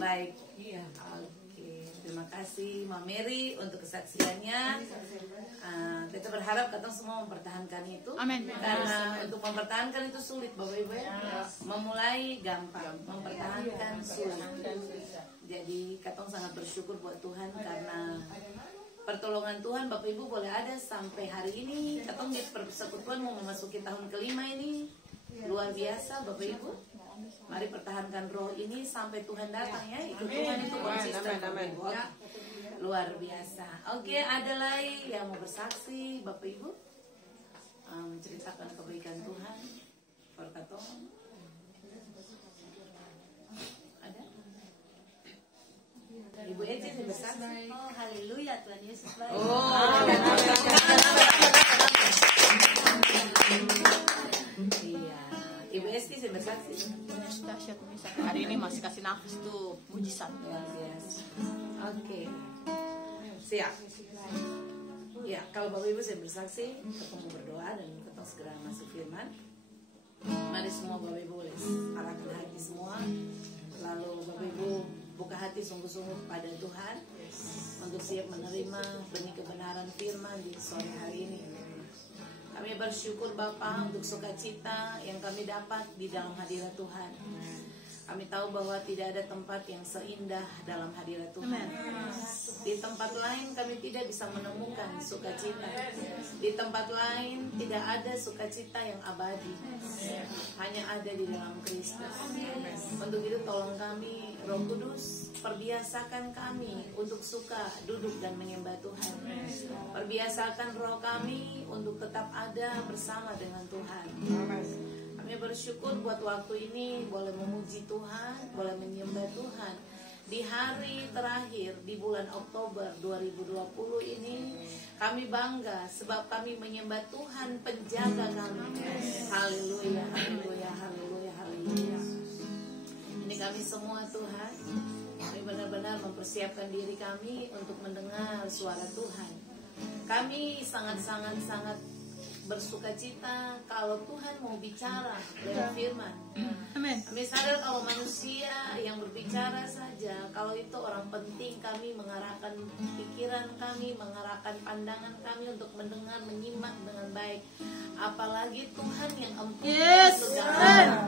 baik. Oke, terima kasih Mama Mary untuk kesaksiannya. Kita berharap kita semua mempertahankan itu. Amin. Karena untuk mempertahankan itu sulit, Bapak Ibu ya. Memulai gampang, mempertahankan sulit. Jadi kita sangat bersyukur buat Tuhan karena pertolongan Tuhan. Bapak Ibu boleh ada sampai hari ini. Kita di persekutuan mau memasuki tahun kelima ini. Luar biasa Bapak Ibu. Mari pertahankan roh ini sampai Tuhan datang ya. Ikut Tuhan itu konsisten Bapak Ibu. Luar biasa. Oke, ada lagi yang mau bersaksi Bapak Ibu, menceritakan kebaikan Tuhan. Perkataan ada? Ibu Eci yang bersaksi. Oh, haleluya, Tuhan Yesus baik. Iya, Ibu Eci yang bersaksi. Dahsyat bisa. Hari ini masih kasih nafas tuh mujizat. Luar biasa. Oke. Siap. Ya, kalau Bapak Ibu saya bersaksi, ketemu berdoa dan ketemu segera masuk firman. Mari semua Bapak Ibu boleh arahkan hati semua. Lalu Bapak Ibu buka hati sungguh-sungguh pada Tuhan untuk siap menerima benih kebenaran firman di sore hari ini. Kami bersyukur Bapa untuk sukacita yang kami dapat di dalam hadirat Tuhan. Kami tahu bahwa tidak ada tempat yang seindah dalam hadirat Tuhan. Di tempat lain kami tidak bisa menemukan sukacita. Di tempat lain tidak ada sukacita yang abadi. Hanya ada di dalam Kristus. Untuk itu tolong kami, Roh Kudus, perbiasakan kami untuk suka duduk dan menyembah Tuhan. Perbiasakan roh kami untuk tetap ada bersama dengan Tuhan. Kami bersyukur buat waktu ini boleh memuji Tuhan, boleh menyembah Tuhan. Di hari terakhir di bulan Oktober 2020 ini kami bangga sebab kami menyembah Tuhan penjaga kami. Haleluya, haleluya, haleluya, haleluya. Ini kami semua Tuhan, kami benar-benar mempersiapkan diri kami untuk mendengar suara Tuhan. Kami sangat bersukacita kalau Tuhan mau bicara lewat firman. Amin. Kami sadar kalau manusia yang berbicara saja, kalau itu orang penting, kami mengarahkan pikiran kami, mengarahkan pandangan kami untuk mendengar, menyimak dengan baik. Apalagi Tuhan yang empunya segala.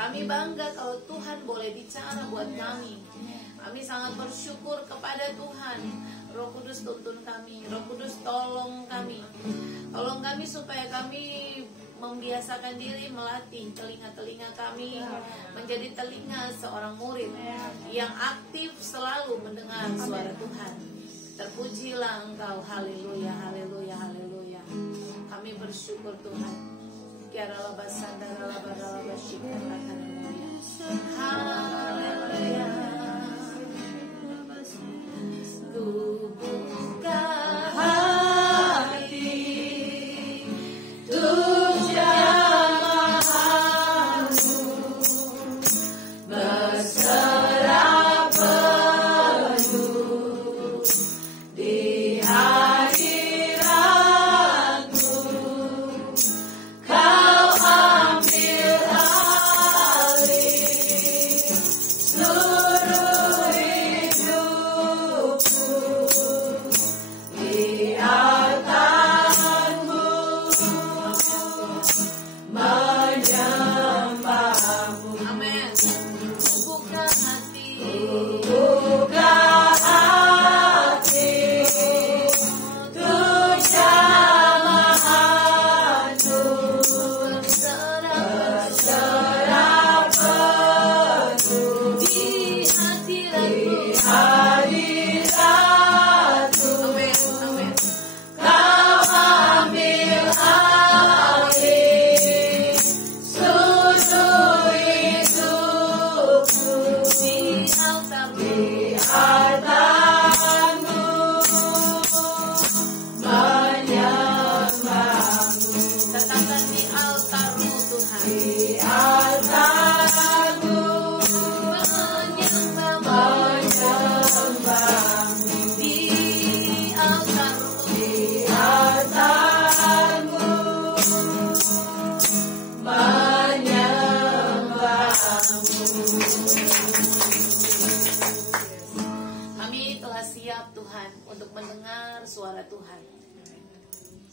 Kami bangga kalau Tuhan boleh bicara buat kami. Kami sangat bersyukur kepada Tuhan. Roh Kudus tuntun kami, Roh Kudus tolong kami. Tolong kami supaya kami membiasakan diri melatih telinga-telinga kami menjadi telinga seorang murid yang aktif selalu mendengar suara Tuhan. Terpujilah Engkau, haleluya, haleluya, haleluya. Kami bersyukur Tuhan. Haleluya. Ku buka hati untuk jamaah-Mu, berserah penuh di hadirat-Mu. Kau ambil alih bersiap Tuhan untuk mendengar suara Tuhan.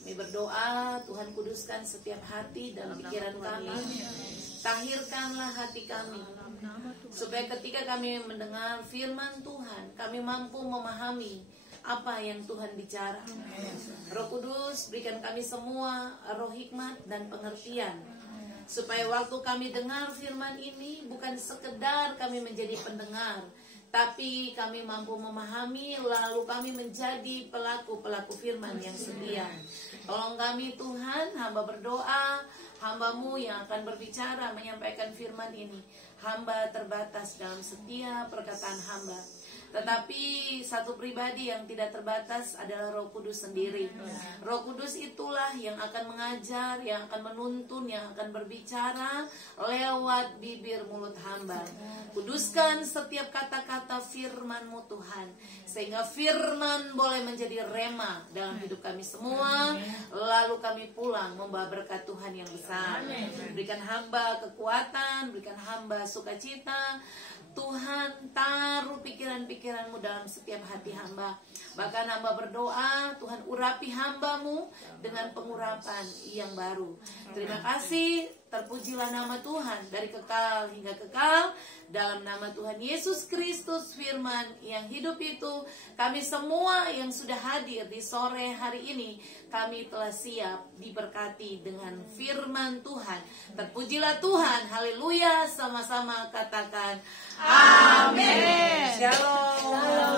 Kami berdoa Tuhan kuduskan setiap hati dan pikiran kami. Tahirkanlah hati kami, supaya ketika kami mendengar firman Tuhan, kami mampu memahami apa yang Tuhan bicara. Roh Kudus, berikan kami semua roh hikmat dan pengertian, supaya waktu kami dengar firman ini bukan sekedar kami menjadi pendengar, tapi kami mampu memahami, lalu kami menjadi pelaku-pelaku firman yang setia. Tolong kami Tuhan, hamba berdoa, hamba-Mu yang akan berbicara, menyampaikan firman ini. Hamba terbatas dalam setiap perkataan hamba, tetapi satu pribadi yang tidak terbatas adalah Roh Kudus sendiri. Roh Kudus itulah yang akan mengajar, yang akan menuntun, yang akan berbicara lewat bibir mulut hamba. Kuduskan setiap kata-kata firman-Mu Tuhan, sehingga firman boleh menjadi rema dalam hidup kami semua. Lalu kami pulang membawa berkat Tuhan yang besar. Berikan hamba kekuatan, berikan hamba sukacita. Tuhan, taruh pikiran-pikiran-Mu dalam setiap hati hamba. Bahkan hamba berdoa, Tuhan urapi hamba-Mu dengan pengurapan yang baru. Terima kasih, terpujilah nama Tuhan dari kekal hingga kekal. Dalam nama Tuhan Yesus Kristus firman yang hidup itu, kami semua yang sudah hadir di sore hari ini, kami telah siap diberkati dengan firman Tuhan. Terpujilah Tuhan, haleluya. Sama-sama katakan amin. Shalom.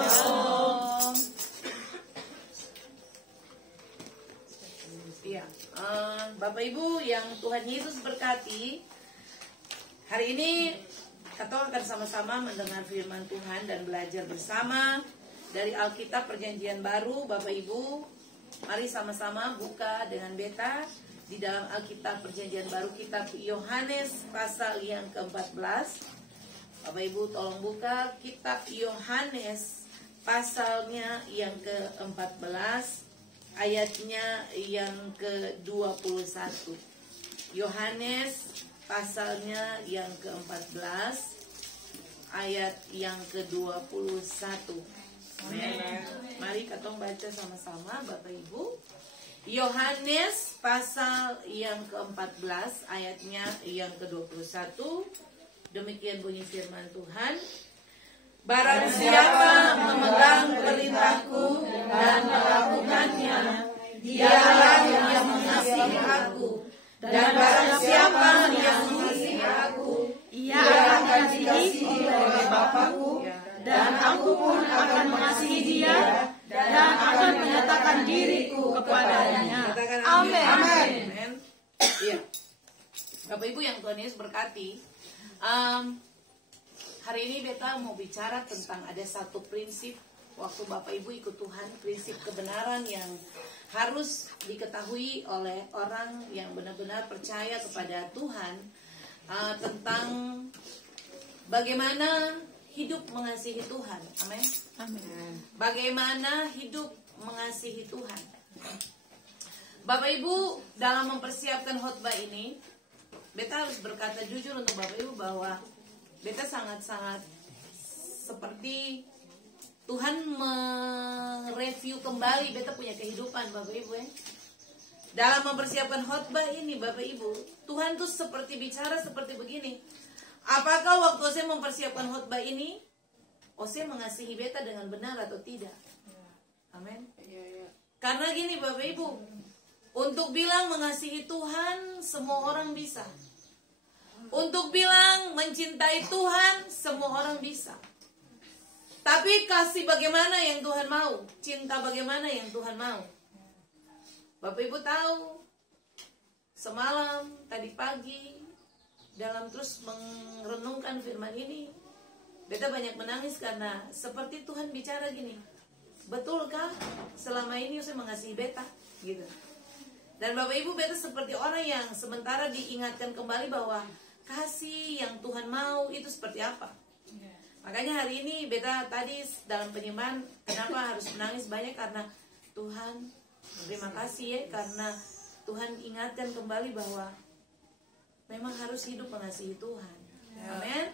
Iya, Bapak Ibu yang Tuhan Yesus berkati, hari ini kita akan sama-sama mendengar firman Tuhan dan belajar bersama dari Alkitab Perjanjian Baru. Bapak Ibu, mari sama-sama buka dengan beta di dalam Alkitab Perjanjian Baru, kitab Yohanes pasal yang ke-14. Bapak Ibu tolong buka kitab Yohanes pasalnya yang ke-14, ayatnya yang ke-21. Yohanes pasalnya yang ke-14, ayat yang ke-21. Mari kita baca sama-sama Bapak Ibu. Yohanes pasal yang ke-14, ayatnya yang ke-21. Demikian bunyi firman Tuhan. Barang siapa memegang perintahku dan melakukannya, dialah yang mengasihi aku. Dan barang siapa yang mengasihi aku, ia akan dikasihi oleh Bapa-Ku, dan aku pun akan mengasihi dia dan akan menyatakan diriku kepadanya. Amin. Amin. Iya. Bapak Ibu yang Tuhan Yesus berkati. Hari ini beta mau bicara tentang ada satu prinsip waktu Bapak Ibu ikut Tuhan, prinsip kebenaran yang harus diketahui oleh orang yang benar-benar percaya kepada Tuhan, tentang bagaimana hidup mengasihi Tuhan. Amin. Amin. Bagaimana hidup mengasihi Tuhan. Bapak Ibu, dalam mempersiapkan khotbah ini, beta harus berkata jujur untuk Bapak Ibu bahwa beta sangat-sangat seperti Tuhan mereview kembali beta punya kehidupan Bapak Ibu ya. Dalam mempersiapkan khotbah ini Bapak Ibu, Tuhan tuh seperti bicara seperti begini. Apakah waktu saya mempersiapkan khotbah ini, saya mengasihi beta dengan benar atau tidak? Amin. Karena gini Bapak Ibu, untuk bilang mengasihi Tuhan semua orang bisa. Untuk bilang mencintai Tuhan semua orang bisa. Tapi kasih bagaimana yang Tuhan mau, cinta bagaimana yang Tuhan mau. Bapak Ibu tahu, semalam, tadi pagi, dalam terus merenungkan firman ini, beta banyak menangis karena seperti Tuhan bicara gini, betulkah selama ini saya mengasihi beta? Gitu. Dan Bapak Ibu, beta seperti orang yang sementara diingatkan kembali bahwa kasih yang Tuhan mau itu seperti apa. Makanya hari ini beta tadi dalam penyembahan kenapa harus menangis banyak, karena Tuhan terima kasih ya, karena Tuhan ingatkan kembali bahwa memang harus hidup mengasihi Tuhan. Amin.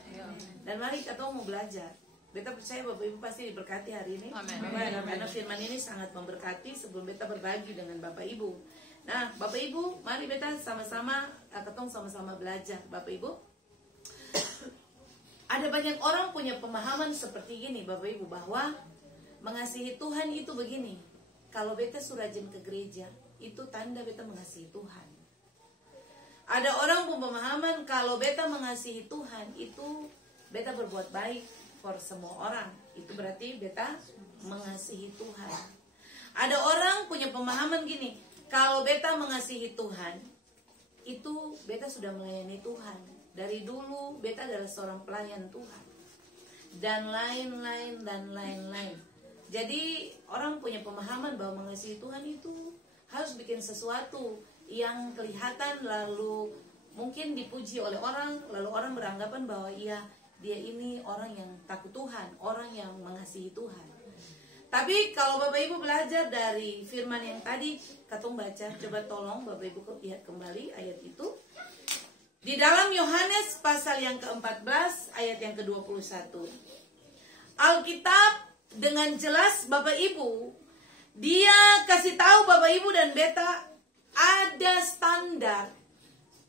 Dan mari kita mau belajar. Beta percaya Bapak Ibu pasti diberkati hari ini. Amin. Karena firman ini sangat memberkati sebelum beta berbagi dengan Bapak Ibu. Nah, Bapak Ibu, mari beta sama-sama ketong sama-sama belajar. Bapak Ibu, ada banyak orang punya pemahaman seperti gini Bapak Ibu, bahwa mengasihi Tuhan itu begini. Kalau beta rajin ke gereja, itu tanda beta mengasihi Tuhan. Ada orang pun pemahaman kalau beta mengasihi Tuhan itu beta berbuat baik for semua orang. Itu berarti beta mengasihi Tuhan. Ada orang punya pemahaman gini, kalau beta mengasihi Tuhan, itu beta sudah melayani Tuhan. Dari dulu beta adalah seorang pelayan Tuhan. Dan lain-lain dan lain-lain. Jadi orang punya pemahaman bahwa mengasihi Tuhan itu harus bikin sesuatu yang kelihatan lalu mungkin dipuji oleh orang, lalu orang beranggapan bahwa iya, dia ini orang yang takut Tuhan, orang yang mengasihi Tuhan. Tapi kalau Bapak Ibu belajar dari firman yang tadi katong baca, coba tolong Bapak Ibu lihat kembali ayat itu. Di dalam Yohanes pasal yang ke-14 ayat yang ke-21. Alkitab dengan jelas Bapak Ibu, dia kasih tahu Bapak Ibu dan beta ada standar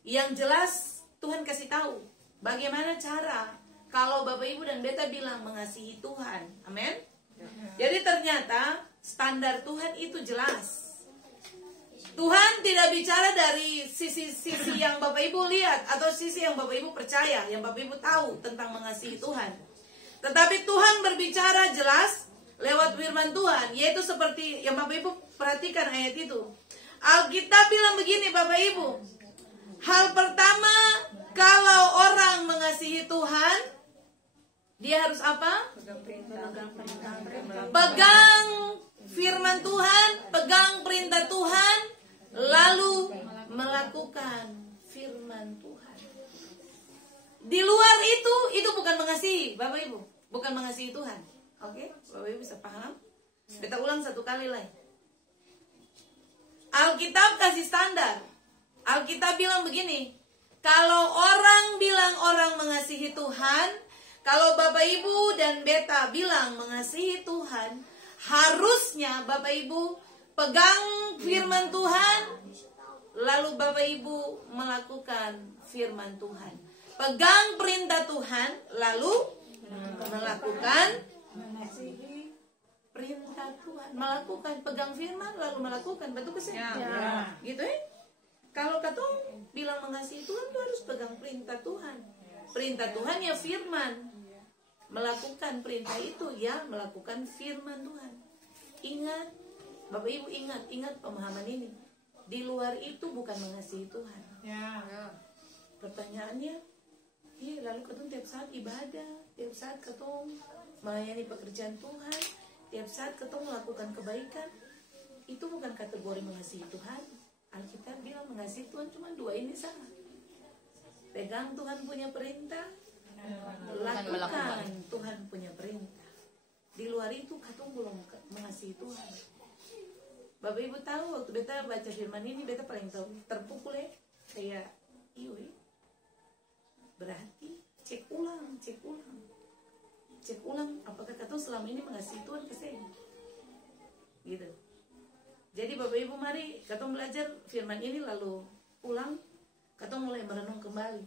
yang jelas. Tuhan kasih tahu bagaimana cara kalau Bapak Ibu dan beta bilang mengasihi Tuhan. Amin. Jadi ternyata standar Tuhan itu jelas. Tuhan tidak bicara dari sisi yang Bapak Ibu lihat atau sisi yang Bapak Ibu percaya, yang Bapak Ibu tahu tentang mengasihi Tuhan. Tetapi Tuhan berbicara jelas lewat firman Tuhan, yaitu seperti yang Bapak Ibu perhatikan ayat itu. Alkitab bilang begini Bapak Ibu. Hal pertama, kalau orang mengasihi Tuhan, dia harus apa? Pegang firman Tuhan, pegang perintah Tuhan, lalu melakukan firman Tuhan. Di luar itu bukan mengasihi Bapak Ibu, bukan mengasihi Tuhan. Oke, Bapak Ibu bisa paham? Kita ulang satu kali lagi. Alkitab kasih standar. Alkitab bilang begini, kalau orang bilang orang mengasihi Tuhan, kalau Bapak Ibu dan beta bilang mengasihi Tuhan, harusnya Bapak Ibu pegang firman Tuhan, lalu Bapak Ibu melakukan firman Tuhan. Pegang perintah Tuhan, lalu melakukan perintah Tuhan. Melakukan, pegang firman, lalu melakukan. Betul ke sih? Ya. Gitu ya? Kalau katong bilang mengasihi Tuhan, itu harus pegang perintah Tuhan. Perintah Tuhan ya firman. Melakukan perintah itu ya melakukan firman Tuhan. Ingat, Bapak Ibu ingat pemahaman ini. Di luar itu bukan mengasihi Tuhan. Ya. Pertanyaannya, iya, lalu ketong tiap saat ibadah, tiap saat ketong melayani pekerjaan Tuhan, tiap saat ketong melakukan kebaikan, itu bukan kategori mengasihi Tuhan. Alkitab bilang mengasihi Tuhan cuma dua ini saja. Pegang Tuhan punya perintah, lakukan Tuhan punya perintah. Di luar itu katong belum mengasihi Tuhan. Bapak Ibu tahu waktu beta baca firman ini, beta paling terpukul ya, kayak iwe. Berarti cek ulang apakah katong selama ini mengasihi Tuhan ke saya? Gitu. Jadi Bapak Ibu mari katong belajar firman ini lalu pulang katong mulai merenung kembali.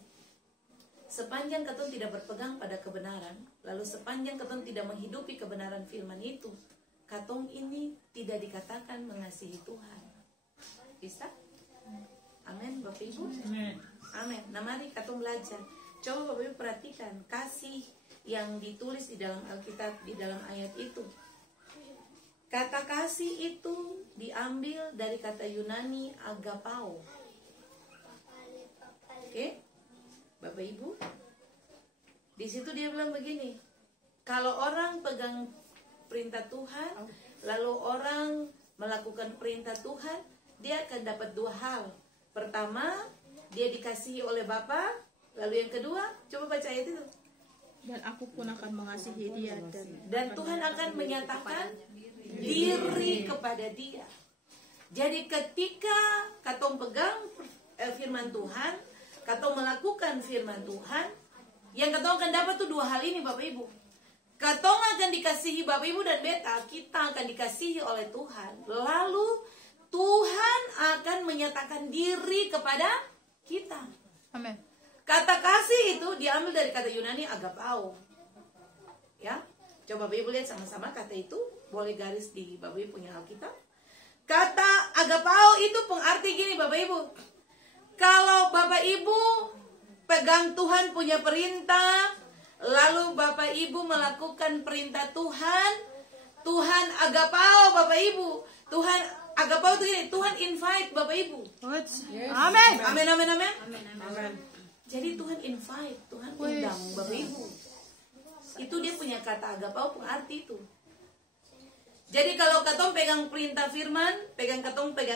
Sepanjang katong tidak berpegang pada kebenaran, lalu sepanjang katong tidak menghidupi kebenaran firman itu, katong ini tidak dikatakan mengasihi Tuhan. Bisa? Amin Bapak Ibu? Amin. Nah mari katong belajar. Coba Bapak Ibu perhatikan kasih yang ditulis di dalam Alkitab, di dalam ayat itu. Kata kasih itu diambil dari kata Yunani agapao. Oke? Bapak Ibu, di situ dia bilang begini, kalau orang pegang perintah Tuhan, lalu orang melakukan perintah Tuhan, dia akan dapat dua hal. Pertama, dia dikasihi oleh Bapa, lalu yang kedua, coba baca ayat itu. Dan aku pun akan mengasihi dia dan Tuhan akan menyatakan diri kepada dia. Jadi ketika katong pegang firman Tuhan, katong melakukan firman Tuhan, yang katong akan dapat tuh dua hal ini Bapak Ibu. Katong akan dikasihi Bapak Ibu dan Beta, kita akan dikasihi oleh Tuhan. Lalu Tuhan akan menyatakan diri kepada kita. Amin. Kata kasih itu diambil dari kata Yunani agapao. Ya, coba Bapak Ibu lihat sama-sama kata itu, boleh garis di Bapak Ibu punya Alkitab. Kata agapao itu pengarti gini Bapak Ibu. Kalau Bapak Ibu pegang Tuhan punya perintah, lalu Bapak Ibu melakukan perintah Tuhan, Tuhan agapao Bapak Ibu. Tuhan agapao itu gini, Tuhan invite Bapak Ibu. Amin. Amin, amin, amin. Jadi Tuhan invite, Tuhan undang Bapak Ibu. Itu dia punya kata agapao pengarti itu. Jadi kalau katong pegang perintah firman, pegang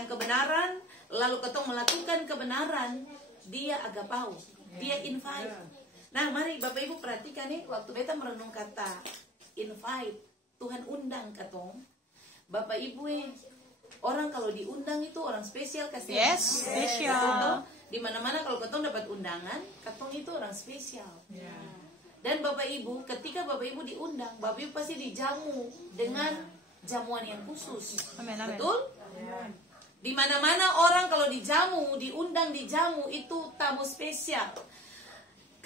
kebenaran, lalu katong melakukan kebenaran, dia agapao, dia invite. Nah, mari Bapak Ibu perhatikan nih, waktu beta merenung kata invite, Tuhan undang katong. Bapak Ibu orang kalau diundang itu orang spesial kasih. Yes, spesial. Di mana-mana kalau katong dapat undangan, katong itu orang spesial. Dan Bapak Ibu, ketika Bapak Ibu diundang, Bapak Ibu pasti dijamu dengan jamuan yang khusus. Amin, amin. Betul? Di mana-mana orang kalau dijamu, diundang dijamu itu tamu spesial.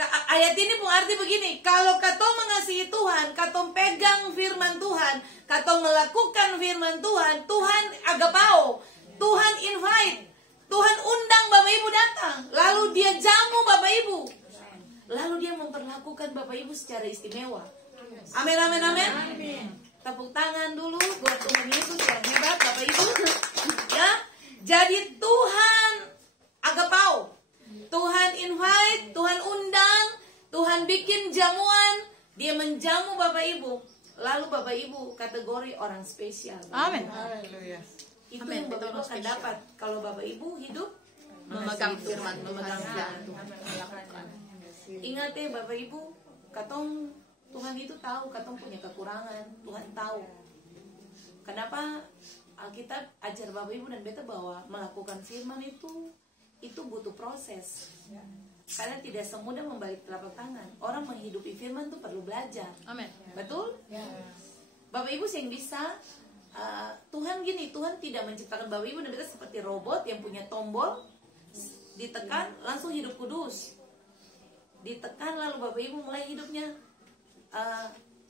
Ayat ini pengarti begini, kalau katong mengasihi Tuhan, katong pegang firman Tuhan, katong melakukan firman Tuhan, Tuhan agapao, Tuhan invite, Tuhan undang Bapak Ibu datang, lalu dia jamu Bapak Ibu, lalu dia memperlakukan Bapak Ibu secara istimewa. Amin, amin, amin. Tepuk tangan dulu buat Tuhan Yesus yang hebat Bapak Ibu. Ya, jadi Tuhan agapao, Tuhan invite, Tuhan undang, Tuhan bikin jamuan, dia menjamu Bapak Ibu. Lalu Bapak Ibu kategori orang spesial. Amin. Itu Amin, yang Bapak Ibu akan dapat kalau Bapak Ibu hidup Memegang mengasihi firman Tuhan, memegang firman Tuhan. Ingat Bapak Ibu, katong Tuhan itu tahu katong punya kekurangan, Tuhan tahu. Kenapa Alkitab ajar Bapak Ibu dan Beta bahwa melakukan firman itu butuh proses. Karena tidak semudah membalik telapak tangan. Orang menghidupi firman itu perlu belajar. Amin. Betul? Bapak Ibu yang bisa Tuhan gini, Tuhan tidak menciptakan Bapak Ibu dan Beta seperti robot yang punya tombol, ditekan langsung hidup kudus. Ditekan lalu Bapak Ibu mulai hidupnya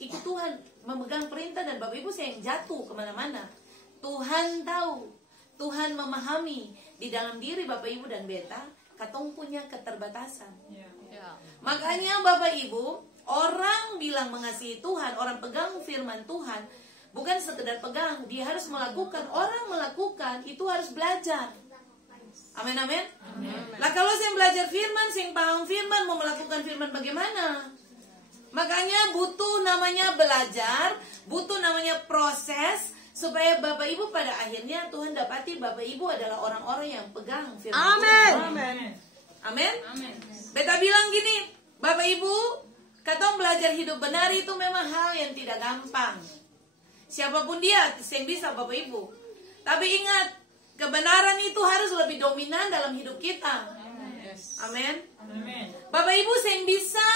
ikut Tuhan, memegang perintah, dan Bapak Ibu yang jatuh kemana-mana. Tuhan tahu, Tuhan memahami di dalam diri Bapak Ibu dan Beta, katong punya keterbatasan. Makanya Bapak Ibu, orang bilang mengasihi Tuhan, orang pegang firman Tuhan, bukan sekedar pegang, dia harus melakukan. Orang melakukan itu harus belajar. Amin, amin. Lah kalau saya belajar firman, saya paham firman, mau melakukan firman bagaimana? Makanya butuh namanya belajar, butuh namanya proses, supaya Bapak Ibu pada akhirnya Tuhan dapati Bapak Ibu adalah orang-orang yang pegang firman Amin. Tuhan. Amin. Beta bilang gini, Bapak Ibu, katong belajar hidup benar itu memang hal yang tidak gampang. Siapapun dia, yang bisa Bapak Ibu. Tapi ingat, kebenaran itu harus lebih dominan dalam hidup kita. Amin. Bapak Ibu yang bisa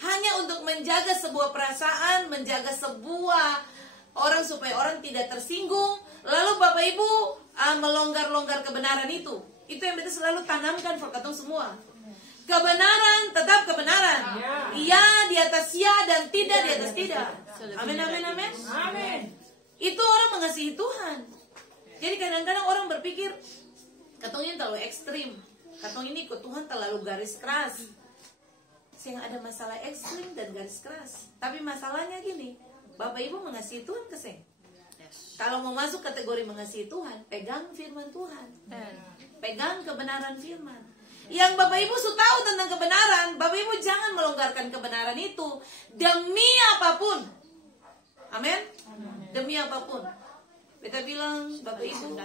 hanya untuk menjaga sebuah perasaan, menjaga sebuah orang supaya orang tidak tersinggung, lalu Bapak Ibu melonggar-longgar kebenaran itu. Itu yang kita selalu tanamkan for katong semua. Kebenaran tetap kebenaran. Iya di atas ya dan tidak di atas tidak. Amin, amin, amin. Itu orang mengasihi Tuhan. Jadi kadang-kadang orang berpikir katong ini terlalu ekstrim, katong ini ikut Tuhan terlalu garis keras. Sehingga ada masalah ekstrim dan garis keras. Tapi masalahnya gini, Bapak Ibu mengasihi Tuhan keseng. Kalau mau masuk kategori mengasihi Tuhan, pegang firman Tuhan, pegang kebenaran firman. Yang Bapak Ibu sudah tahu tentang kebenaran, Bapak Ibu jangan melonggarkan kebenaran itu demi apapun. Amin. Demi apapun. Kita bilang Bapak Ibu,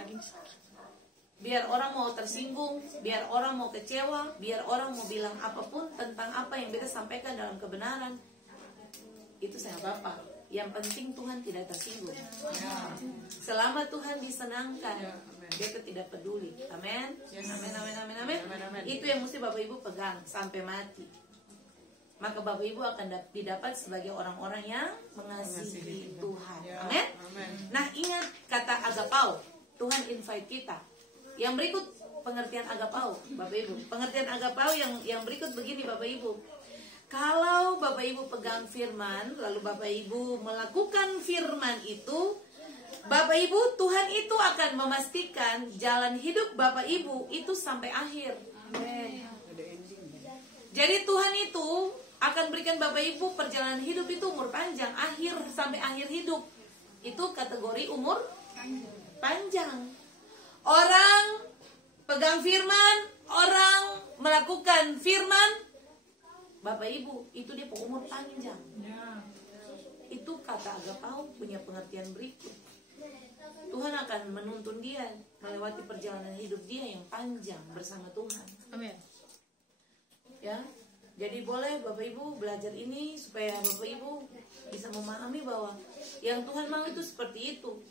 biar orang mau tersinggung, biar orang mau kecewa, biar orang mau bilang apapun tentang apa yang kita sampaikan dalam kebenaran, itu saya Bapak. Yang penting Tuhan tidak tersinggung. Selama Tuhan disenangkan, Beta tidak peduli. Amin. Amin, amin, amin, amin. Itu yang mesti Bapak Ibu pegang sampai mati. Maka Bapak Ibu akan didapat sebagai orang-orang yang mengasihi mengasihi Tuhan. Amin. Nah, ingat kata agapao, Tuhan invite kita. Yang berikut pengertian agapao, Bapak Ibu. Pengertian agapao yang berikut begini, Bapak Ibu. Kalau Bapak Ibu pegang firman, lalu Bapak Ibu melakukan firman itu, Bapak Ibu, Tuhan itu akan memastikan jalan hidup Bapak Ibu itu sampai akhir. Jadi Tuhan itu akan berikan Bapak Ibu perjalanan hidup itu umur panjang, sampai akhir hidup. Itu kategori umur panjang. Orang pegang firman, orang melakukan firman, Bapak Ibu, itu dia umur panjang. Itu kata agapao punya pengertian berikut. Tuhan akan menuntun dia melewati perjalanan hidup dia yang panjang bersama Tuhan. Amin. Ya, jadi boleh Bapak Ibu belajar ini supaya Bapak Ibu bisa memahami bahwa yang Tuhan mau itu seperti itu.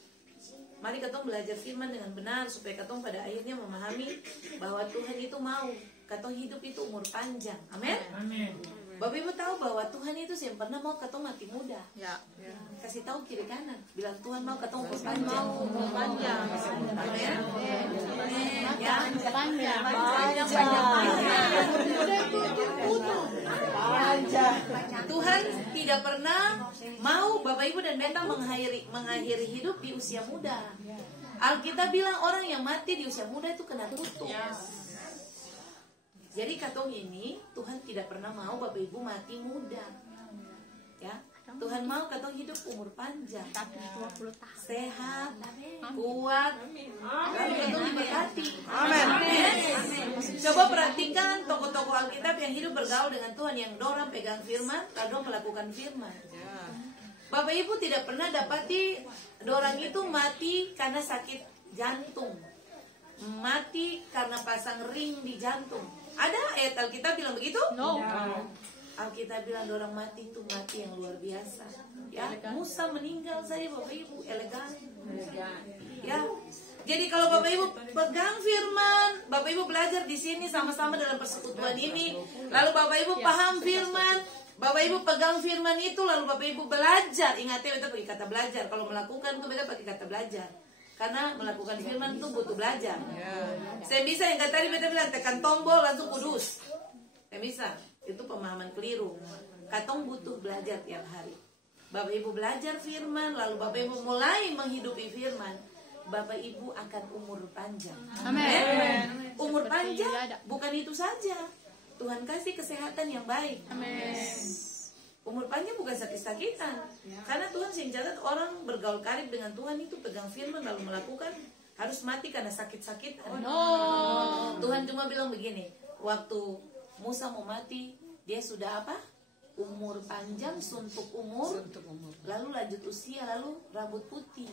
Mari kita belajar firman dengan benar supaya kita pada akhirnya memahami bahwa Tuhan itu mau kita hidup itu umur panjang. Amin. Amin. Bapak Ibu tahu bahwa Tuhan itu yang pernah mau kita mati muda. Ya. Kasih tahu kiri kanan, bilang Tuhan mau kita umur panjang. Umur panjang. Amin. Ya. Panjang. Tuhan tidak pernah mau Bapak Ibu dan Beta mengakhiri hidup di usia muda. Alkitab bilang orang yang mati di usia muda itu kena kutuk. Jadi katong ini Tuhan tidak pernah mau Bapak Ibu mati muda. Ya, Tuhan mau katong hidup umur panjang, 20 tahun. sehat, kuat, lalu katong diberkati. Amin. Coba perhatikan tokoh-tokoh Alkitab yang hidup bergaul dengan Tuhan, yang dorang pegang firman, lalu melakukan firman. Bapak Ibu tidak pernah dapati dorang itu mati karena sakit jantung, mati karena pasang ring di jantung. Ada ayat Alkitab bilang begitu? No. Alkitab bilang orang mati itu mati yang luar biasa. Ya, Musa meninggal saja Bapak Ibu, elegan. Ya. Jadi kalau Bapak Ibu pegang firman, Bapak Ibu belajar di sini sama-sama dalam persekutuan ini, lalu Bapak Ibu paham firman, Bapak Ibu pegang firman itu, lalu Bapak Ibu belajar. Ingatnya beta pakai kata belajar. Kalau melakukan itu beta pakai kata belajar. Karena melakukan firman itu butuh belajar. Saya bisa yang tadi beta bilang tekan tombol langsung kudus. Saya bisa. Itu pemahaman keliru. Katong butuh belajar tiap hari. Bapak Ibu belajar firman, lalu Bapak Ibu mulai menghidupi firman, Bapak Ibu akan umur panjang. Amin. Umur panjang bukan itu saja. Tuhan kasih kesehatan yang baik. Amin. Umur panjang bukan sakit-sakitan. Karena Tuhan sering catat orang bergaul karib dengan Tuhan itu pegang firman lalu melakukan harus mati karena sakit-sakitan. Tuhan cuma bilang begini, waktu Musa mau mati, dia sudah apa? Umur panjang, suntuk umur, lalu lanjut usia, lalu rambut putih.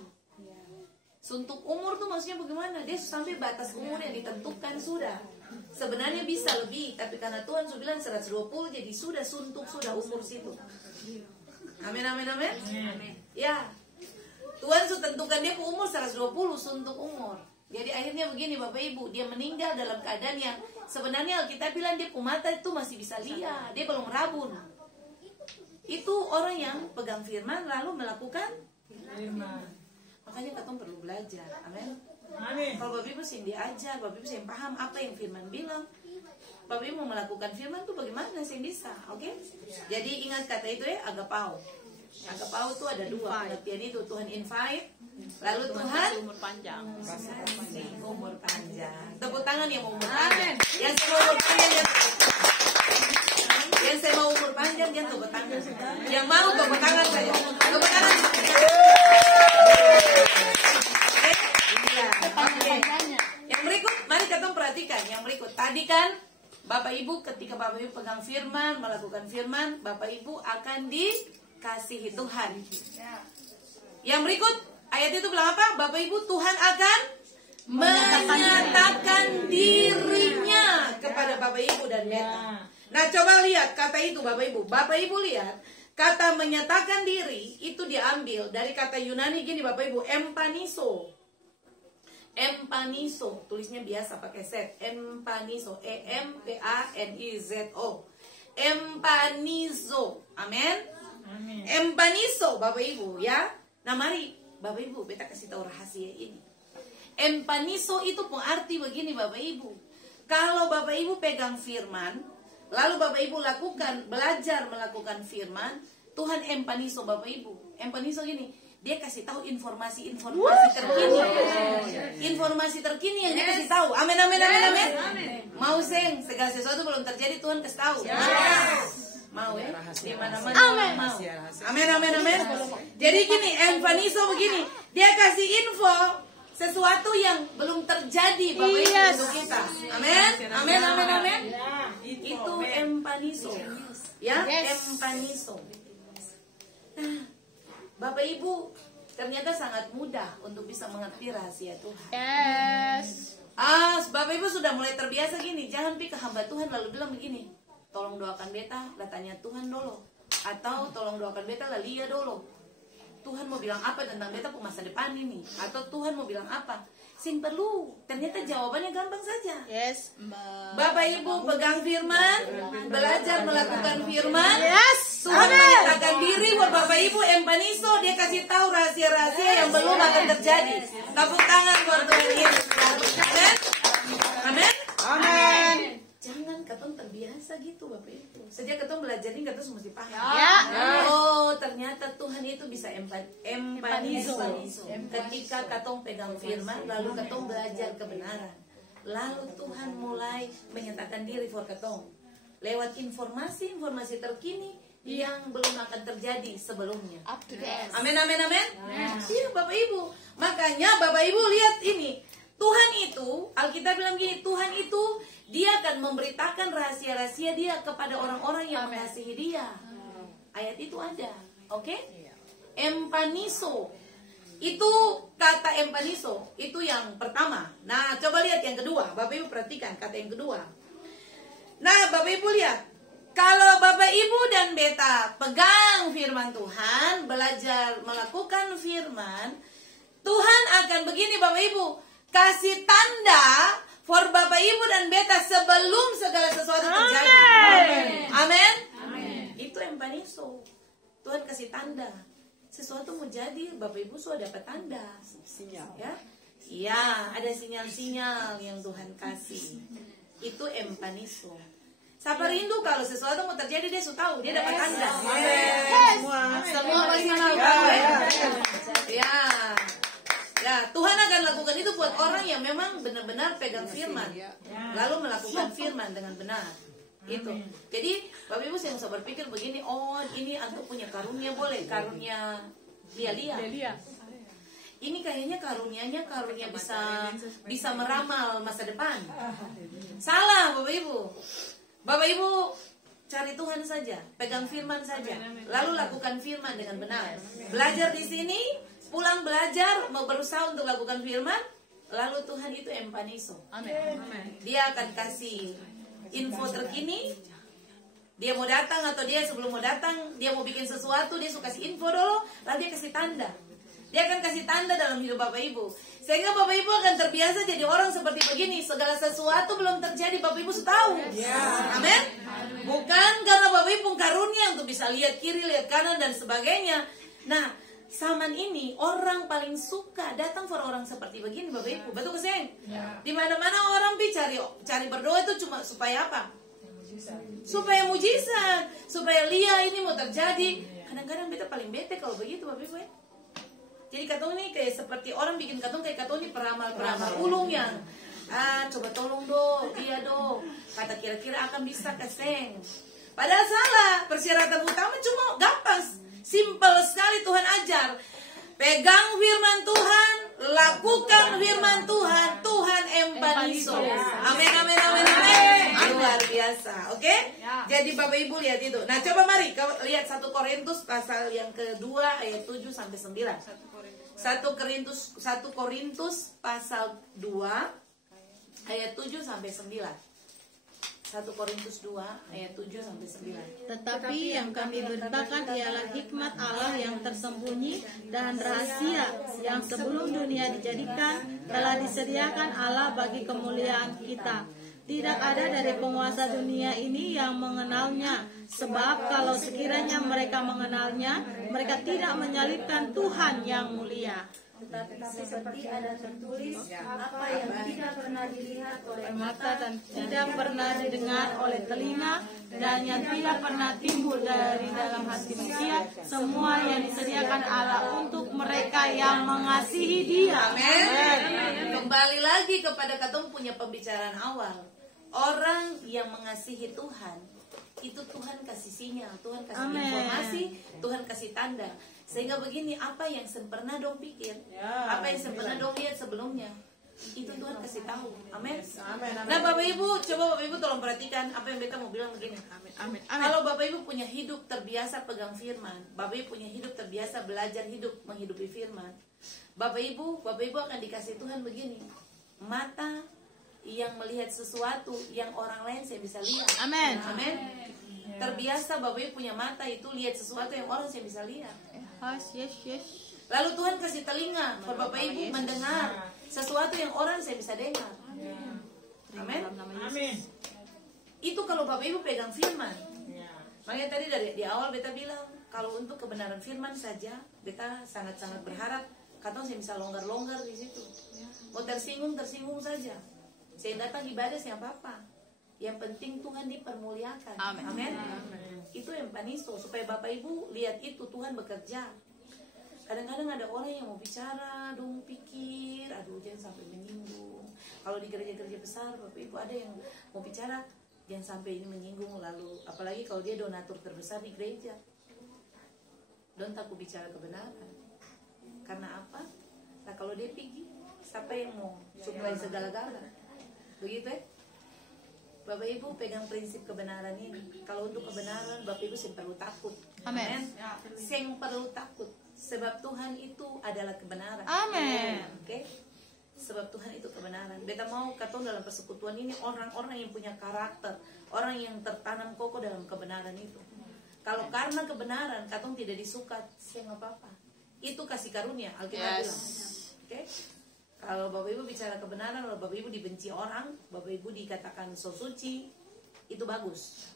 Suntuk umur tuh maksudnya bagaimana? Dia sampai batas umur yang ditentukan sudah. Sebenarnya bisa lebih, tapi karena Tuhan sudah bilang 120, jadi sudah suntuk, sudah umur situ. Amin, amin, amin. Ya, Tuhan sudah tentukan dia ke umur 120, suntuk umur. Jadi akhirnya begini Bapak Ibu, dia meninggal dalam keadaan yang sebenarnya Alkitab bilang dia mata itu masih bisa lihat, dia belum rabun. Itu orang yang pegang firman lalu melakukan firman. Makanya katong perlu belajar, amin. Kalau Bapak Ibu sih diajar, Bapak Ibu sih paham apa yang firman bilang, Bapak Ibu mau melakukan firman itu bagaimana sih bisa, oke? Jadi ingat kata itu ya, agapao. Agapao itu ada dua pengertian itu, Tuhan invite, lalu Tuhan Umur panjang. kasih umur panjang. Tepuk tangan yang mau umur panjang. Yang saya mau umur panjang, yang saya mau umur panjang, dia tepuk tangan. Yang mau tepuk tangan saja. Tepuk tangan. Oke. Yang berikut, mari kita perhatikan. Yang berikut, tadi kan Bapak Ibu ketika Bapak Ibu pegang firman, melakukan firman, Bapak Ibu akan dikasihi Tuhan. Yang berikut, ayat itu bilang apa? Bapak Ibu, Tuhan akan menyatakan dirinya kepada Bapak Ibu dan Beta. Nah, coba lihat kata itu Bapak Ibu. Bapak Ibu lihat, kata menyatakan diri itu diambil dari kata Yunani gini Bapak Ibu, empanizo. Empanizo, tulisnya biasa pakai set. Empanizo, E-M-P-A-N-I-Z-O. Empanizo, amin. Empaniso Bapak Ibu ya. Nah mari Bapak Ibu beta kasih tahu rahasia ini. Empaniso itu pengarti begini Bapak Ibu. Kalau Bapak Ibu pegang firman, lalu Bapak Ibu belajar melakukan firman, Tuhan empaniso Bapak Ibu. Empaniso gini, dia kasih tahu informasi-informasi terkini. Informasi terkini yang dia kasih tahu. Amin, amin, amin, amin. Mau segala sesuatu belum terjadi Tuhan kasih tahu. Mau ya? Di mana-mana mau. Amin, amin, amin. Jadi gini, empaniso begini, dia kasih info sesuatu yang belum terjadi Bapak Ibu untuk kita. Amin, amin, amin, amin. Itu empaniso. Ya, empaniso. Nah, Bapak Ibu ternyata sangat mudah untuk bisa mengerti rahasia Tuhan. Yes. Bapak Ibu sudah mulai terbiasa gini, jangan pi ke hamba Tuhan lalu bilang begini, tolong doakan beta, lah tanya Tuhan dulu. Atau tolong doakan beta, lah lihat dulu. Tuhan mau bilang apa tentang beta masa depan ini? Atau Tuhan mau bilang apa? Sing perlu, ternyata jawabannya gampang saja. Yes. Bapak Ibu pegang firman, belajar melakukan firman. Yes. Tuhan menyatakan diri buat Bapak Ibu empaniso, dia kasih tahu rahasia-rahasia yang belum akan terjadi. Tepuk tangan buat Tuhan Yesus. Amin. Amin. Amin. Jangan katong terbiasa gitu Bapak Ibu. Sejak katong belajar ini katong mesti paham. Ya. Oh ternyata Tuhan itu bisa empaniso. Ketika katong pegang firman, lalu katong belajar kebenaran, lalu Tuhan mulai menyatakan diri for katong lewat informasi terkini yang belum akan terjadi sebelumnya. Up to date. Amin, amin, amin. Iya Bapak Ibu. Makanya Bapak Ibu lihat ini, Tuhan itu, Alkitab bilang gini, Tuhan itu dia akan memberitakan rahasia-rahasia dia kepada orang-orang yang mengasihi dia. Ayat itu ada, oke? Empaniso. Itu kata empaniso, itu yang pertama. Nah, coba lihat yang kedua. Bapak Ibu perhatikan kata yang kedua. Nah, Bapak Ibu lihat. Kalau Bapak Ibu dan beta pegang firman Tuhan, belajar melakukan firman, Tuhan akan begini Bapak Ibu, kasih tanda for Bapak Ibu dan beta sebelum segala sesuatu terjadi. Amin. Itu empaniso. Tuhan kasih tanda. Sesuatu mau jadi, Bapak Ibu sudah dapat tanda. Sinyal. Ya, iya, ada sinyal-sinyal yang Tuhan kasih. Itu empaniso. Siapa rindu kalau sesuatu mau terjadi dia sudah tahu, dia dapat tanda. Semua pasti tahu. Ya, Tuhan akan lakukan itu buat orang yang memang benar-benar pegang firman, lalu melakukan firman dengan benar. Gitu. Jadi Bapak Ibu saya bisa berpikir begini, oh ini antum punya karunia, boleh karunia lia-lia. Ini kayaknya karunia bisa meramal masa depan. Salah Bapak Ibu. Bapak Ibu cari Tuhan saja, pegang firman saja, lalu lakukan firman dengan benar. Belajar di sini, pulang belajar, mau berusaha untuk lakukan firman, lalu Tuhan itu empaniso. Dia akan kasih info terkini. Dia mau datang atau dia sebelum mau datang, dia mau bikin sesuatu, dia suka kasih info dulu, lalu dia kasih tanda. Dia akan kasih tanda dalam hidup Bapak Ibu, sehingga Bapak Ibu akan terbiasa jadi orang seperti begini. Segala sesuatu belum terjadi, Bapak Ibu sudah tahu. Amin. Bukan karena Bapak Ibu karunia untuk bisa lihat kiri, lihat kanan dan sebagainya. Nah, zaman ini orang paling suka datang for orang seperti begini Bapak Ibu. Betul keseng? Di mana-mana orang cari berdoa itu cuma supaya apa? Supaya mujizat, supaya lihat ini mau terjadi. Kadang-kadang beta paling bete kalau begitu Bapak Ibu ya. Jadi katong ini kayak seperti orang bikin katong kayak katong ini peramal ulung yang coba tolong dong, dia dong. Kata kira-kira akan bisa keseng. Padahal salah. Persyaratan utama cuma gampang, simple sekali Tuhan ajar. Pegang firman Tuhan, lakukan firman Tuhan, Tuhan empaniso. Amin, amin, amin, amin. Luar biasa, oke? Jadi Bapak Ibu lihat itu. Nah coba mari lihat 1 Korintus pasal yang kedua ayat 7 sampai 9. 1 Korintus pasal 2 ayat 7 sampai 9. 1 Korintus 2 ayat 7 sampai 9. Tetapi yang kami beritakan ialah hikmat Allah yang tersembunyi dan rahasia yang sebelum dunia dijadikan telah disediakan Allah bagi kemuliaan kita. Tidak ada dari penguasa dunia ini yang mengenalnya. Sebab kalau sekiranya mereka mengenalnya, mereka tidak menyalibkan Tuhan yang mulia. Tetapi seperti ada tertulis, apa yang tidak pernah dilihat oleh Mata dan tidak pernah didengar oleh telinga, dan yang tidak pernah timbul dari dalam hati manusia, semua yang disediakan Allah untuk mereka yang mengasihi Dia. Amin. Kembali lagi kepada katong punya pembicaraan awal. Orang yang mengasihi Tuhan, itu Tuhan kasih sinyal, Tuhan kasih informasi, Tuhan kasih tanda. Sehingga begini, apa yang pernah dong pikir, apa yang pernah dong lihat sebelumnya, itu Tuhan kasih tahu. Amin. Nah Bapak Ibu, coba Bapak Ibu tolong perhatikan apa yang beta mau bilang begini. Amin. Kalau Bapak Ibu punya hidup terbiasa pegang firman, Bapak Ibu punya hidup terbiasa belajar hidup menghidupi firman, Bapak Ibu akan dikasih Tuhan begini, mata yang melihat sesuatu yang orang lain saya bisa lihat. Amin. Amin. Terbiasa Bapak Ibu punya mata itu lihat sesuatu yang orang saya bisa lihat. Yes. Lalu Tuhan kasih telinga buat Bapak Ibu mendengar sesuatu yang orang saya bisa dengar. Amin. Itu kalau Bapak Ibu pegang firman. Makanya tadi di awal beta bilang, kalau untuk kebenaran firman saja beta sangat-sangat berharap katong saya bisa longgar-longgar di situ. Mau tersinggung saja. Saya datang ibadah siapa apa. Yang penting Tuhan dipermuliakan. Amin. Itu yang panisto, supaya Bapak Ibu lihat itu Tuhan bekerja. Kadang-kadang ada orang yang mau bicara, dong pikir, aduh jangan sampai menyinggung. Kalau di gereja-gereja besar, Bapak Ibu ada yang mau bicara, jangan sampai ini menyinggung. Lalu, apalagi kalau dia donatur terbesar di gereja, don't takut bicara kebenaran. Karena apa? Nah kalau dia pergi, siapa yang mau supply segala-gala? Begitu ya? Bapak Ibu pegang prinsip kebenaran ini. Kalau untuk kebenaran Bapak Ibu sing perlu takut. Amin. Sing perlu takut. Sebab Tuhan itu adalah kebenaran. Amin. Oke? Sebab Tuhan itu kebenaran. Beta mau katong dalam persekutuan ini orang-orang yang punya karakter, orang yang tertanam kokoh dalam kebenaran itu. Kalau karena kebenaran katong tidak disuka, saya nggak apa-apa. Itu kasih karunia Alkitab bilang. Oke? Kalau Bapak Ibu bicara kebenaran, kalau Bapak Ibu dibenci orang, Bapak Ibu dikatakan so suci, itu bagus.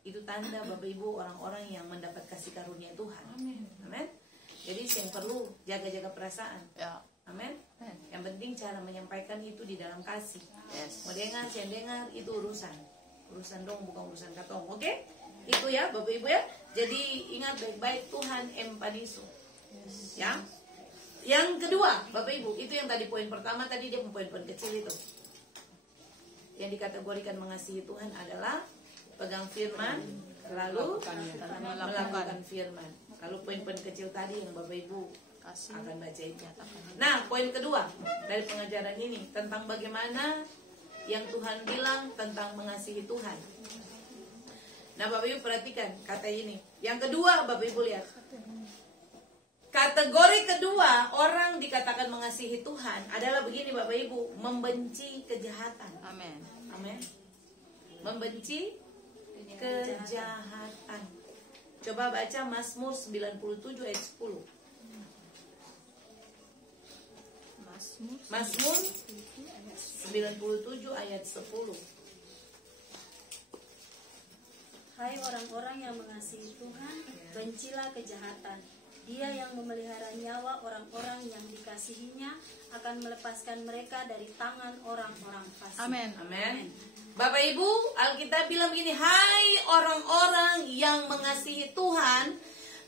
Itu tanda Bapak Ibu orang-orang yang mendapat kasih karunia Tuhan. Amin. Jadi yang perlu jaga-jaga perasaan. Amin. Yang penting cara menyampaikan itu di dalam kasih. Mau dengar, saya dengar, itu urusan dong, bukan urusan katong. Oke? Itu ya Bapak Ibu ya. Jadi ingat baik-baik, Tuhan empanisu. Ya. Yang kedua, Bapak Ibu, itu yang tadi poin pertama, tadi dia poin-poin kecil itu. Yang dikategorikan mengasihi Tuhan adalah pegang firman, lalu melakukan firman. Lalu poin-poin kecil tadi yang Bapak Ibu akan baca itu. Nah, poin kedua dari pengajaran ini tentang bagaimana yang Tuhan bilang tentang mengasihi Tuhan. Nah, Bapak Ibu perhatikan kata ini. Yang kedua, Bapak Ibu lihat. Kategori kedua orang dikatakan mengasihi Tuhan adalah begini Bapak Ibu, membenci kejahatan. Amin. Membenci kejahatan. Coba baca Mazmur 97 ayat 10. Mazmur 97 ayat 10. Hai orang-orang yang mengasihi Tuhan, bencilah kejahatan. Dia yang memelihara nyawa orang-orang yang dikasihinya akan melepaskan mereka dari tangan orang-orang fasik. Amin. Bapak Ibu, Alkitab bilang begini, hai orang-orang yang mengasihi Tuhan,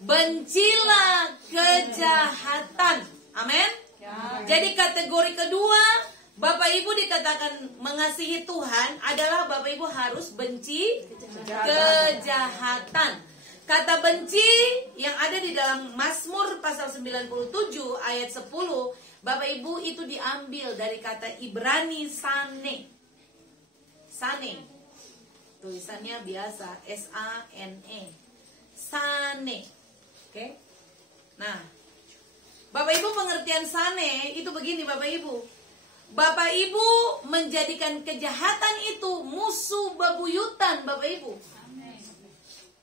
bencilah kejahatan. Amin. Jadi kategori kedua, Bapak Ibu dikatakan mengasihi Tuhan adalah Bapak Ibu harus benci kejahatan. Kata benci yang ada di dalam Mazmur pasal 97 ayat 10, Bapak Ibu itu diambil dari kata Ibrani sane. Sane. Tulisannya biasa S-A-N-E. Sane. Oke? Nah, Bapak Ibu pengertian sane itu begini Bapak Ibu. Bapak Ibu menjadikan kejahatan itu musuh bebuyutan Bapak Ibu.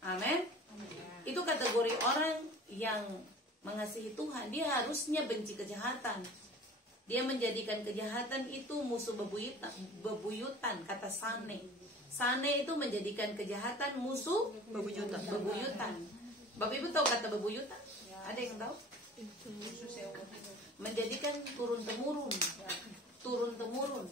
Amin. Itu kategori orang yang mengasihi Tuhan. Dia harusnya benci kejahatan. Dia menjadikan kejahatan itu musuh bebuyutan, kata sane. Sane itu menjadikan kejahatan musuh bebuyutan. Bapak Ibu tahu kata bebuyutan? Ada yang tahu? Menjadikan turun temurun.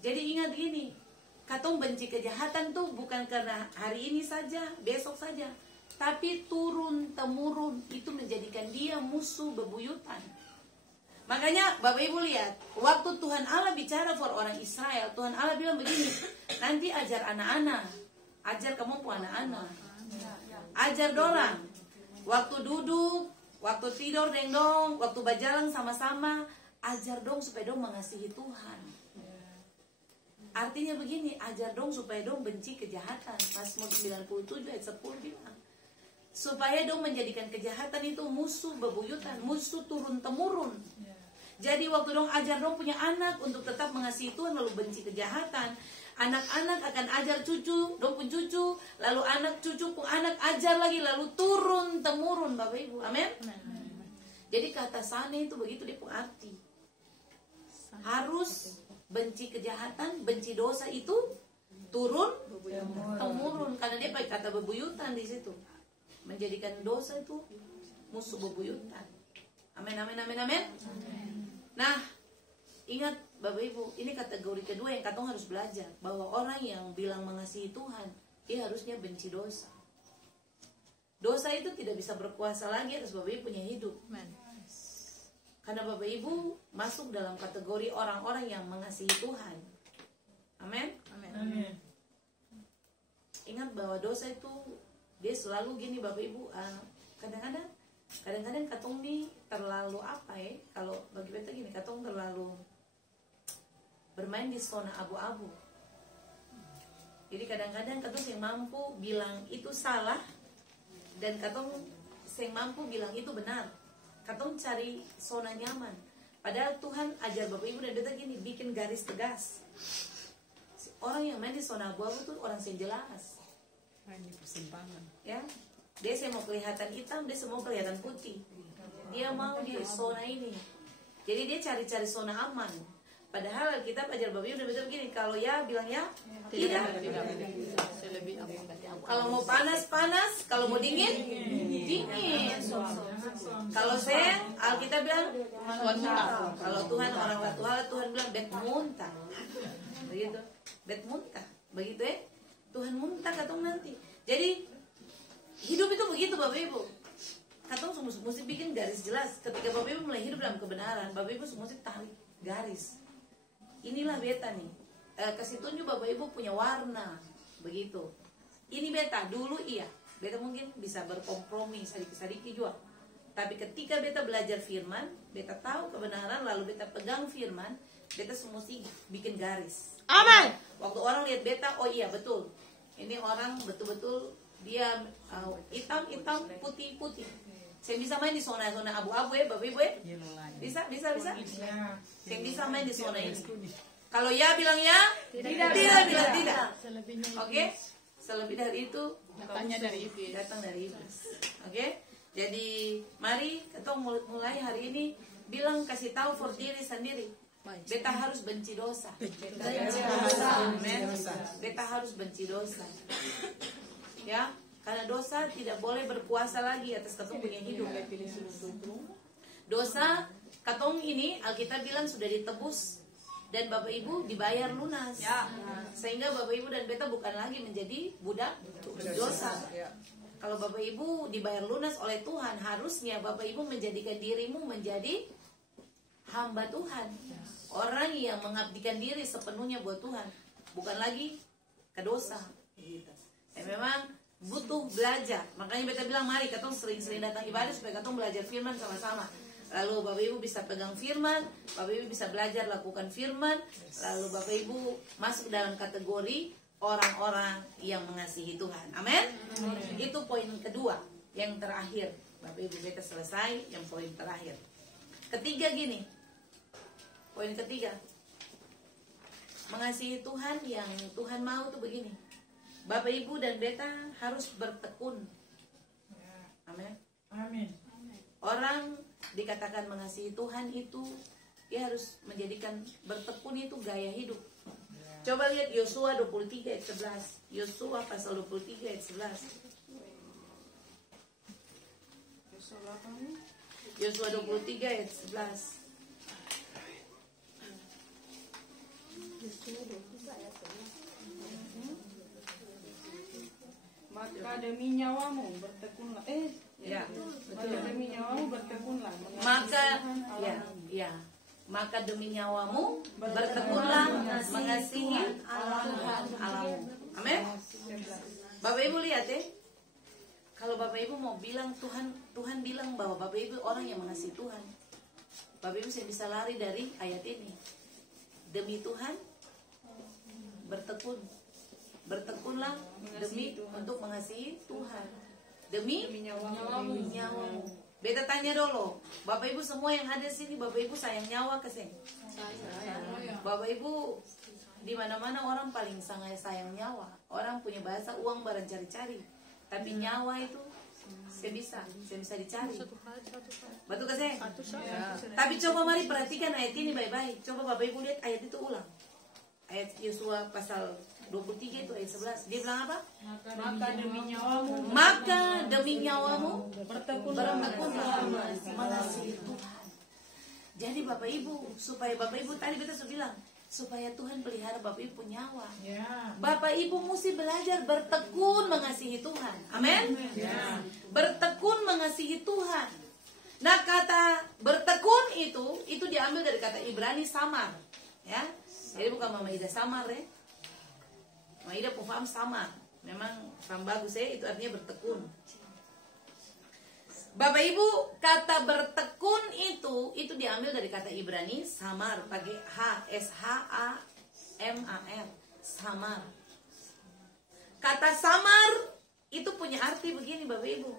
Jadi ingat gini, katong benci kejahatan tuh bukan karena hari ini saja, besok saja, tapi turun temurun, itu menjadikan dia musuh bebuyutan. Makanya Bapak Ibu lihat, waktu Tuhan Allah bicara for orang Israel, Tuhan Allah bilang begini, nanti ajar anak-anak, ajar kamu pun anak-anak, ajar dorang, waktu duduk, waktu tidur dong, waktu berjalan sama-sama, ajar dong supaya dong mengasihi Tuhan. Artinya begini, ajar dong supaya dong benci kejahatan. Mazmur 97 ayat 10 bilang, supaya dong menjadikan kejahatan itu musuh bebuyutan, musuh turun temurun. Jadi waktu dong ajar dong punya anak untuk tetap mengasihi Tuhan lalu benci kejahatan, anak-anak akan ajar cucu, dong pun cucu, lalu anak cucu pun anak ajar lagi, lalu turun temurun, Bapak Ibu. Amin. Jadi kata sane itu begitu dia pun arti. Harus benci kejahatan, benci dosa itu turun temurun, karena dia pakai kata bebuyutan di situ. Menjadikan dosa itu musuh bebuyutan. Amin, amin, amin, amin. Nah, ingat Bapak Ibu, ini kategori kedua yang katong harus belajar, bahwa orang yang bilang mengasihi Tuhan, dia harusnya benci dosa. Dosa itu tidak bisa berkuasa lagi atas Bapak Ibu punya hidup. Karena Bapak Ibu masuk dalam kategori orang-orang yang mengasihi Tuhan. Amin. Ingat bahwa dosa itu dia selalu gini Bapak Ibu, kadang-kadang katong nih terlalu apa ya, kalau bagi beta gini, katong terlalu bermain di zona abu-abu. Jadi kadang-kadang katong yang mampu bilang itu salah, dan katong yang mampu bilang itu benar. Katong cari zona nyaman. Padahal Tuhan ajar Bapak Ibu dan beta gini, bikin garis tegas. Orang yang main di zona abu-abu tuh orang yang jelas. Main di persimpangan. Ya, dia mau kelihatan hitam, dia mau kelihatan putih. Dia mau di zona ini. Jadi dia cari-cari zona aman. Padahal kita ajar Bapak Ibu dan betul begini, kalau ya bilang ya, tidak. Kalau mau panas panas, kalau mau dingin dingin. Kalau saya, Alkitab bilang kalau Tuhan orang Tuhan bilang bet muntah. Begitu, bet muntah. Begitu ya. Tuhan muntah katong nanti. Jadi hidup itu begitu Bapak Ibu. Katong mesti bikin garis jelas. Ketika Bapak Ibu mulai hidup dalam kebenaran, Bapak Ibu mesti tarik garis. Inilah beta nih. Kasih tunjuk Bapak Ibu punya warna. Begitu. Ini beta dulu iya. Beta mungkin bisa berkompromi sedikit-sedikit juga. Tapi ketika beta belajar firman, beta tahu kebenaran, lalu beta pegang firman, beta mesti bikin garis. Amin. Waktu orang lihat beta, oh iya betul. Ini orang betul-betul dia hitam-hitam, putih-putih. Saya bisa main di zona-zona abu-abu ya, Bapak Ibu ya? Bisa? Saya bisa main di zona ini. Kalau ya bilang ya, tidak bilang tidak. Oke? Selebih dari itu datang dari iblis. Oke? Jadi mari kita mulai hari ini bilang, kasih tahu for diri sendiri. Beta harus benci dosa. Amen. Beta harus benci dosa. Ya, karena dosa tidak boleh berkuasa lagi atas katong punya hidup. Dosa katong ini Alkitab bilang sudah ditebus dan Bapak Ibu dibayar lunas. Sehingga Bapak Ibu dan beta bukan lagi menjadi budak dosa. Kalau Bapak Ibu dibayar lunas oleh Tuhan, harusnya Bapak Ibu menjadikan dirimu menjadi hamba Tuhan. Orang yang mengabdikan diri sepenuhnya buat Tuhan, bukan lagi ke dosa. Memang butuh belajar. Makanya beta bilang mari katong sering-sering datang ibadah supaya katong belajar firman sama-sama. Lalu Bapak Ibu bisa pegang firman, Bapak Ibu bisa belajar lakukan firman, lalu Bapak Ibu masuk dalam kategori orang-orang yang mengasihi Tuhan. Amin. Itu poin kedua, yang terakhir. Bapak Ibu beta selesai yang poin terakhir. Ketiga gini. Poin ketiga, mengasihi Tuhan yang Tuhan mau tuh begini. Bapak Ibu dan beta harus bertekun. Amin. Orang dikatakan mengasihi Tuhan itu dia harus menjadikan bertekun itu gaya hidup. Coba lihat Yosua 23 ayat 11. Yosua pasal 23 ayat 11. Yosua 23 ayat 11. Maka demi nyawamu bertekunlah. Ya, Maka demi nyawamu bertekunlah. Maka demi nyawamu bertekunlah mengasihi Tuhan Allahmu. Amin. Bapak Ibu lihat ya. Kalau Bapak Ibu mau bilang Tuhan bilang bahwa Bapak Ibu orang yang mengasihi Tuhan. Bapak Ibu saya bisa lari dari ayat ini. Demi Tuhan bertekunlah demi untuk mengasihi Tuhan. Demi nyawamu. Beta tanya dulu, Bapak Ibu semua yang ada sini, Bapak Ibu sayang nyawa ke sini? Bapak Ibu di mana-mana orang paling sangat sayang nyawa. Orang punya bahasa uang barang cari-cari, tapi nyawa itu saya bisa dicari. Betul ke saya? Tapi coba mari perhatikan ayat ini baik-baik. Coba Bapak Ibu lihat ayat itu ulang. Ayat Yosua pasal 23 itu ayat 11. Dia bilang apa? Maka demi nyawamu bertekunlah mengasihi Tuhan. Jadi Bapak Ibu, supaya Bapak Ibu tadi kita sudah bilang, supaya Tuhan pelihara Bapak Ibu nyawa. Bapak Ibu mesti belajar bertekun mengasihi Tuhan. Amin. Bertekun mengasihi Tuhan. Nah, kata bertekun itu diambil dari kata Ibrani samar, ya. Jadi bukan Mama Ida samar ya. Mama Ida paham samar. Memang paham bagus ya, itu artinya bertekun. Bapak Ibu, kata bertekun itu diambil dari kata Ibrani samar, pakai S-H-A-M-A-R, samar. Kata samar itu punya arti begini Bapak Ibu.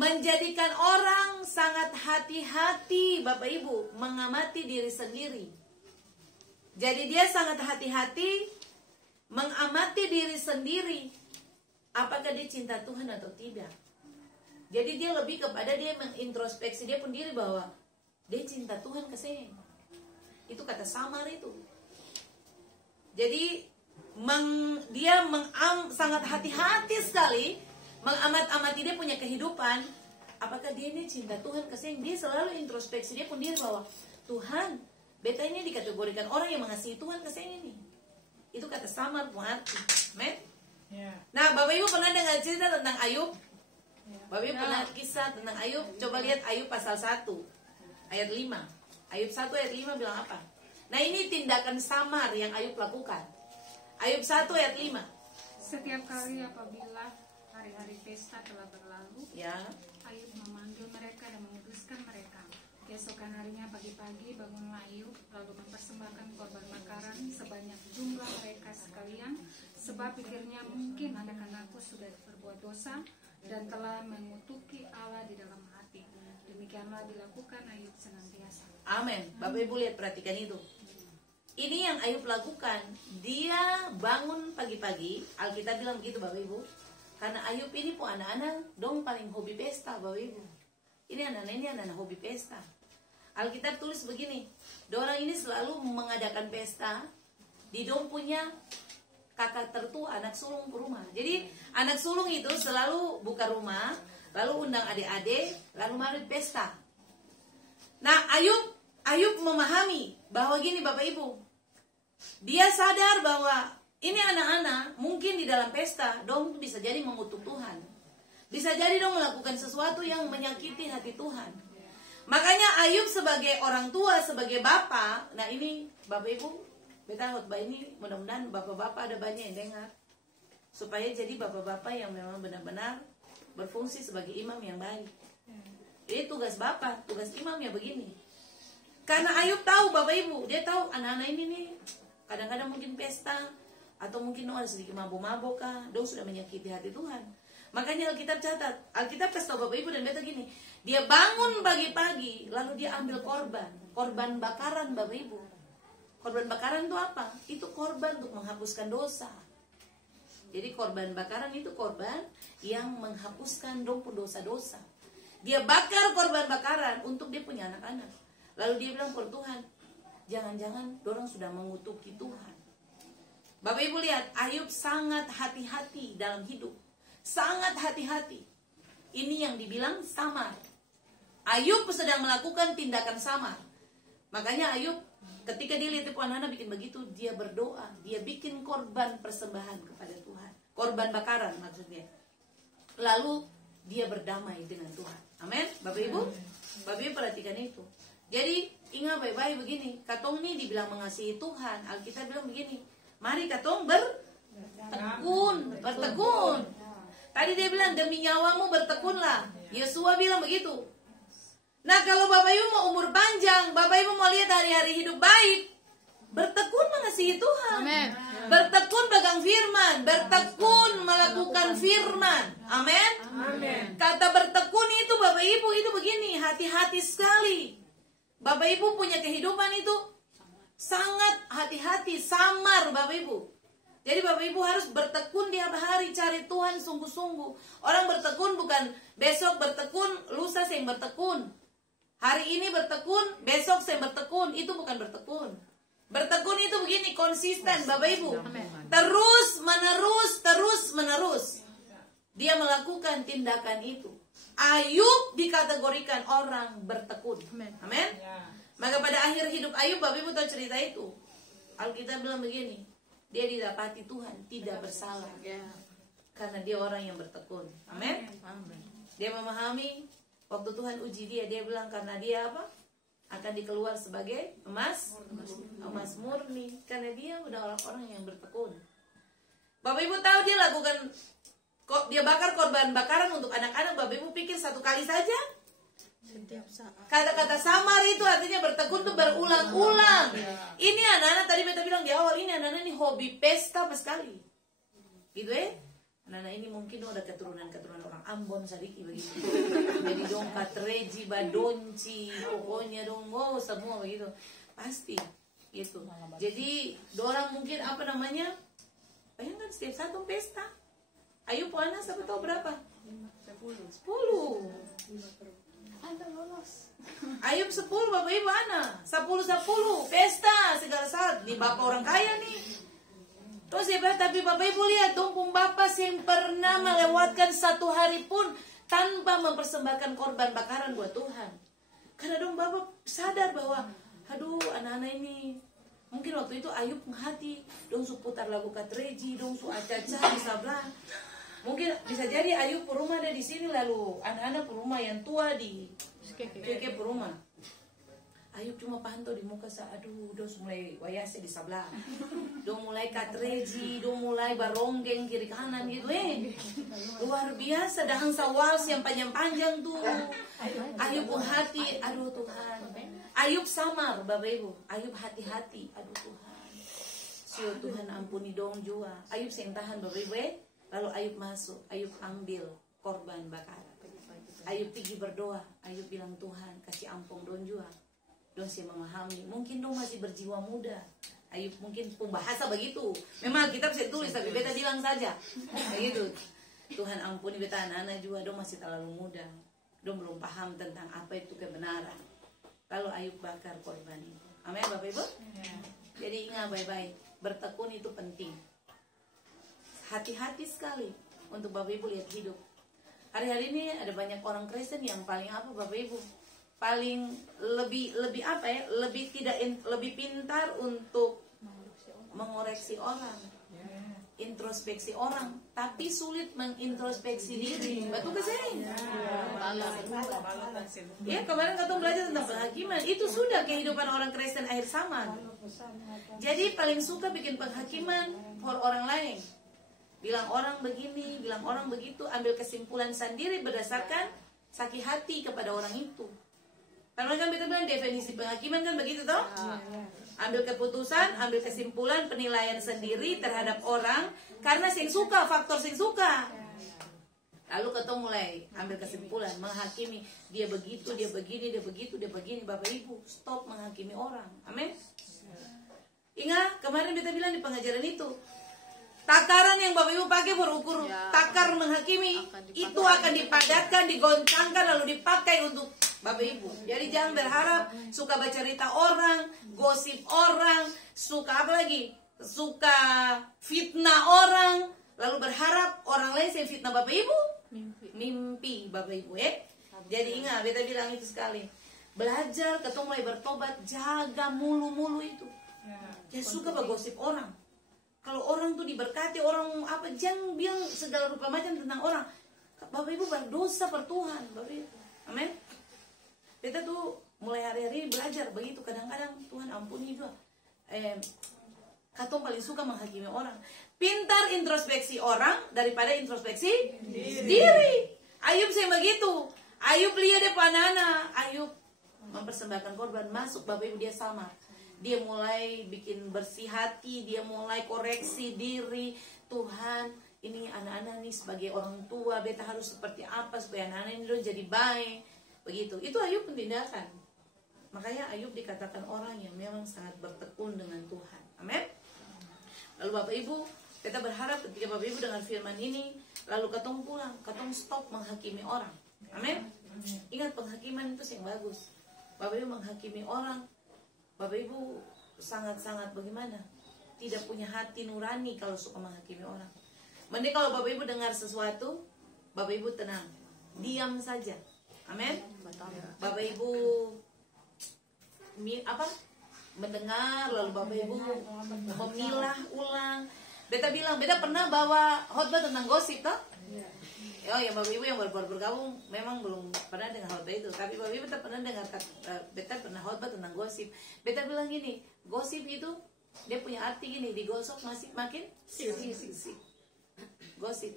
Menjadikan orang sangat hati-hati Bapak Ibu mengamati diri sendiri. Jadi dia sangat hati-hati mengamati diri sendiri. Apakah dia cinta Tuhan atau tidak. Jadi dia lebih kepada dia mengintrospeksi dia pun diri bahwa dia cinta Tuhan ke saya. Itu kata samar itu. Jadi dia sangat hati-hati sekali mengamat-amati dia punya kehidupan. Apakah dia ini cinta Tuhan ke saya. Dia selalu introspeksi dia pun diri bahwa Tuhan, beta ini dikategorikan orang yang mengasihi Tuhan ke saya ini. Itu kata samar pengerti. Amen. Nah, Bapak Ibu pernah dengar cerita tentang Ayub? Bapak Ibu pernah kisah tentang Ayub? Coba lihat Ayub pasal 1 ayat 5. Ayub 1 ayat 5 bilang apa? Nah, ini tindakan samar yang Ayub lakukan. Ayub 1 ayat 5. Setiap kali apabila hari-hari pesta telah berlalu, Ayub memanggil mereka dan menguduskan mereka. Keesokan harinya pagi-pagi bangunlah Ayub lalu mempersembahkan korban bakaran sebanyak jumlah mereka sekalian, sebab pikirnya mungkin anak-anakku sudah berbuat dosa dan telah mengutuki Allah di dalam hati. Demikianlah dilakukan Ayub senantiasa. Amin. Bapak Ibu lihat, perhatikan itu. Ini yang Ayub lakukan. Dia bangun pagi-pagi. Alkitab bilang begitu Bapak Ibu. Karena Ayub ini pun anak-anak dong paling hobi pesta Bapak Ibu. Ini anak-anak hobi pesta. Alkitab tulis begini, dorang ini selalu mengadakan pesta di dong punya kakak tertua, anak sulung ke rumah. Jadi anak sulung itu selalu buka rumah, lalu undang adik-adik, lalu mari pesta. Nah, Ayub memahami bahwa gini Bapak Ibu, dia sadar bahwa ini anak-anak mungkin di dalam pesta dong bisa jadi mengutuk Tuhan, bisa jadi dong melakukan sesuatu yang menyakiti hati Tuhan. Makanya Ayub sebagai orang tua, sebagai bapak, nah ini Bapak Ibu, beta khotbah ini mudah-mudahan bapak-bapak ada banyak yang dengar, supaya jadi bapak-bapak yang memang benar-benar berfungsi sebagai imam yang baik. Jadi tugas bapak, tugas imam ya begini. Karena Ayub tahu Bapak Ibu, dia tahu anak-anak ini nih kadang-kadang mungkin pesta atau mungkin ada sedikit mabuk-mabuk kah, dong sudah menyakiti hati Tuhan. Makanya Alkitab catat, Alkitab kasih tahu Bapak Ibu dan beta gini, dia bangun pagi-pagi lalu dia ambil korban bakaran Bapak Ibu. Korban bakaran itu apa? Itu korban untuk menghapuskan dosa. Jadi korban bakaran itu korban yang menghapuskan dong dosa-dosa. Dia bakar korban bakaran untuk dia punya anak-anak. Lalu dia bilang ke Tuhan, jangan-jangan dorang sudah mengutuki Tuhan. Bapak Ibu lihat, Ayub sangat hati-hati dalam hidup. Sangat hati-hati. Ini yang dibilang samar. Ayub sedang melakukan tindakan samar. Makanya Ayub ketika dia lihat Puan Hana bikin begitu, dia berdoa. Dia bikin korban persembahan kepada Tuhan. Korban bakaran maksudnya. Lalu dia berdamai dengan Tuhan. Amin. Bapak Ibu, Bapak Ibu perhatikan itu. Jadi ingat baik-baik begini, katong ini dibilang mengasihi Tuhan. Alkitab bilang begini, mari katong bertekun. Tadi dia bilang demi nyawamu bertekunlah. Yesua bilang begitu. Nah kalau Bapak Ibu mau umur panjang, Bapak Ibu mau lihat hari-hari hidup baik, bertekun mengasihi Tuhan. Amen. Bertekun pegang firman, bertekun melakukan firman. Amin. Amen. Kata bertekun itu Bapak Ibu itu begini, hati-hati sekali. Bapak Ibu punya kehidupan itu sangat hati-hati, samar Bapak Ibu. Jadi Bapak Ibu harus bertekun tiap hari, cari Tuhan sungguh-sungguh. Orang bertekun bukan besok bertekun, lusa saya bertekun. Hari ini bertekun, besok saya bertekun. Itu bukan bertekun. Bertekun itu begini, konsisten Bapak Ibu. Terus menerus. Dia melakukan tindakan itu. Ayub dikategorikan orang bertekun. Amin. Maka pada akhir hidup Ayub, Bapak Ibu tahu cerita itu. Alkitab bilang begini, dia didapati Tuhan tidak bersalah karena dia orang yang bertekun. Amin. Dia memahami waktu Tuhan uji dia bilang karena dia apa? Akan dikeluar sebagai emas murni karena dia udah orang-orang yang bertekun. Bapak Ibu tahu dia lakukan, dia bakar korban bakaran untuk anak-anak. Bapak Ibu pikir satu kali saja? Kata-kata samar itu artinya bertekun tuh berulang-ulang. Ini anak-anak tadi beta bilang di awal, ini anak-anak ini hobi pesta pas sekali. Gitu anak-anak ini mungkin ada keturunan orang Ambon sadiki begitu. Jadi dong katreji, badonci, pokoknya dong semua begitu. Pasti gitu. Jadi dorang mungkin apa namanya? Bayangkan setiap satu pesta. Ayo Puana siapa tahu berapa? 10. Anda lolos. Ayub 10 Bapak Ibu anak 10 pesta segala saat. Nih bapak orang kaya nih. Terus ya tapi Bapak Ibu lihat dong bapak yang pernah melewatkan satu hari pun tanpa mempersembahkan korban bakaran buat Tuhan. Karena dong bapak sadar bahwa aduh anak-anak ini mungkin waktu itu Ayub menghati dong su putar lagu katreji dong su acaca di sebelah. Mungkin bisa jadi Ayub rumah ada di sini lalu anak-anak rumah yang tua di keke rumah. Ayub cuma pantau di muka aduh dong mulai wayase di sebelah. Dong mulai katreji, dong mulai baronggeng kiri kanan gitu luar biasa dansa wals yang panjang-panjang tuh. Ayub hati, aduh Tuhan. Ayub samar Bapak Ibu. Ayub hati-hati, aduh Tuhan. Sio Tuhan ampuni dong jua. Ayub yang tahan Bapak Ibu Lalu Ayub masuk, Ayub ambil korban bakaran. Ayub pergi berdoa, Ayub bilang Tuhan kasih ampun dong jua. Dong sih memahami, mungkin dong masih berjiwa muda. Ayub mungkin pembahasa begitu. Memang kita bisa tulis tapi beta bilang saja. Begitu. Tuhan ampuni beta anak-anak juga dong masih terlalu muda. Dong belum paham tentang apa itu kebenaran. Lalu Ayub bakar korban itu. Amin Bapak Ibu? Jadi ingat baik-baik, bertekun itu penting. Hati-hati sekali untuk Bapak Ibu lihat hidup. Hari-hari ini ada banyak orang Kristen yang paling apa Bapak Ibu? Paling lebih apa ya? Lebih pintar untuk mengoreksi orang, introspeksi orang, tapi sulit mengintrospeksi diri. Betul ke saya? Ya kemarin katong belajar tentang penghakiman. Itu sudah kehidupan orang Kristen akhir zaman. Jadi paling suka bikin penghakiman for orang lain. Bilang orang begini, bilang orang begitu, ambil kesimpulan sendiri berdasarkan sakit hati kepada orang itu. Karena kan kita bilang definisi penghakiman kan begitu toh? Ambil keputusan, ambil kesimpulan, penilaian sendiri terhadap orang karena sing suka, faktor sing suka. Lalu ketemu mulai ambil kesimpulan, menghakimi dia begitu, dia begini, dia begitu, dia begini. Bapak Ibu, stop menghakimi orang. Amin. Ingat kemarin kita bilang di pengajaran itu, takaran yang Bapak Ibu pakai berukur takar menghakimi itu akan dipadatkan, digoncangkan lalu dipakai untuk Bapak Ibu. Jadi jangan berharap suka baca cerita orang, gosip orang, suka apa lagi? Suka fitnah orang, lalu berharap orang lain yang fitnah Bapak Ibu. Mimpi Bapak Ibu ya. Jadi ingat, beta bilang itu sekali. Belajar, ketemu mulai bertobat, jaga mulu-mulu itu. Jangan suka bergosip orang. Kalau orang tuh diberkati, orang apa, jangan bilang segala rupa macam tentang orang. Bapak Ibu berdosa per Tuhan, Bapak Ibu. Amin. Kita tuh mulai hari-hari belajar begitu. Kadang-kadang Tuhan ampuni juga. Katong paling suka menghakimi orang. Pintar introspeksi orang daripada introspeksi diri. Ayub saya begitu. Ayub lihat dia panana. Ayub mempersembahkan korban, masuk Bapak Ibu dia samar. Dia mulai bikin bersih hati, dia mulai koreksi diri. Tuhan, ini anak-anak nih sebagai orang tua, beta harus seperti apa supaya anak-anak ini dong jadi baik. Begitu. Itu Ayub tindakan. Makanya Ayub dikatakan orang yang memang sangat bertekun dengan Tuhan. Amin. Lalu Bapak Ibu, kita berharap ketika Bapak Ibu dengar firman ini, lalu ketong pulang, ketong stop menghakimi orang. Amin. Ingat, penghakiman itu yang bagus. Bapak Ibu menghakimi orang, Bapak Ibu sangat-sangat bagaimana? Tidak punya hati nurani kalau suka menghakimi orang. Mending kalau Bapak Ibu dengar sesuatu, Bapak Ibu tenang, diam saja. Amin. Bapak Ibu mendengar, lalu Bapak Ibu memilah ulang. Beta bilang, beta pernah bawa khotbah tentang gosip toh? Oh ya, Bapak Ibu yang baru bergabung memang belum pernah dengar khotbah itu. Tapi Bapak Ibu pernah dengar, beta pernah khotbah tentang gosip. Beta bilang gini, gosip itu dia punya arti gini, digosok masih makin sik. Gosip.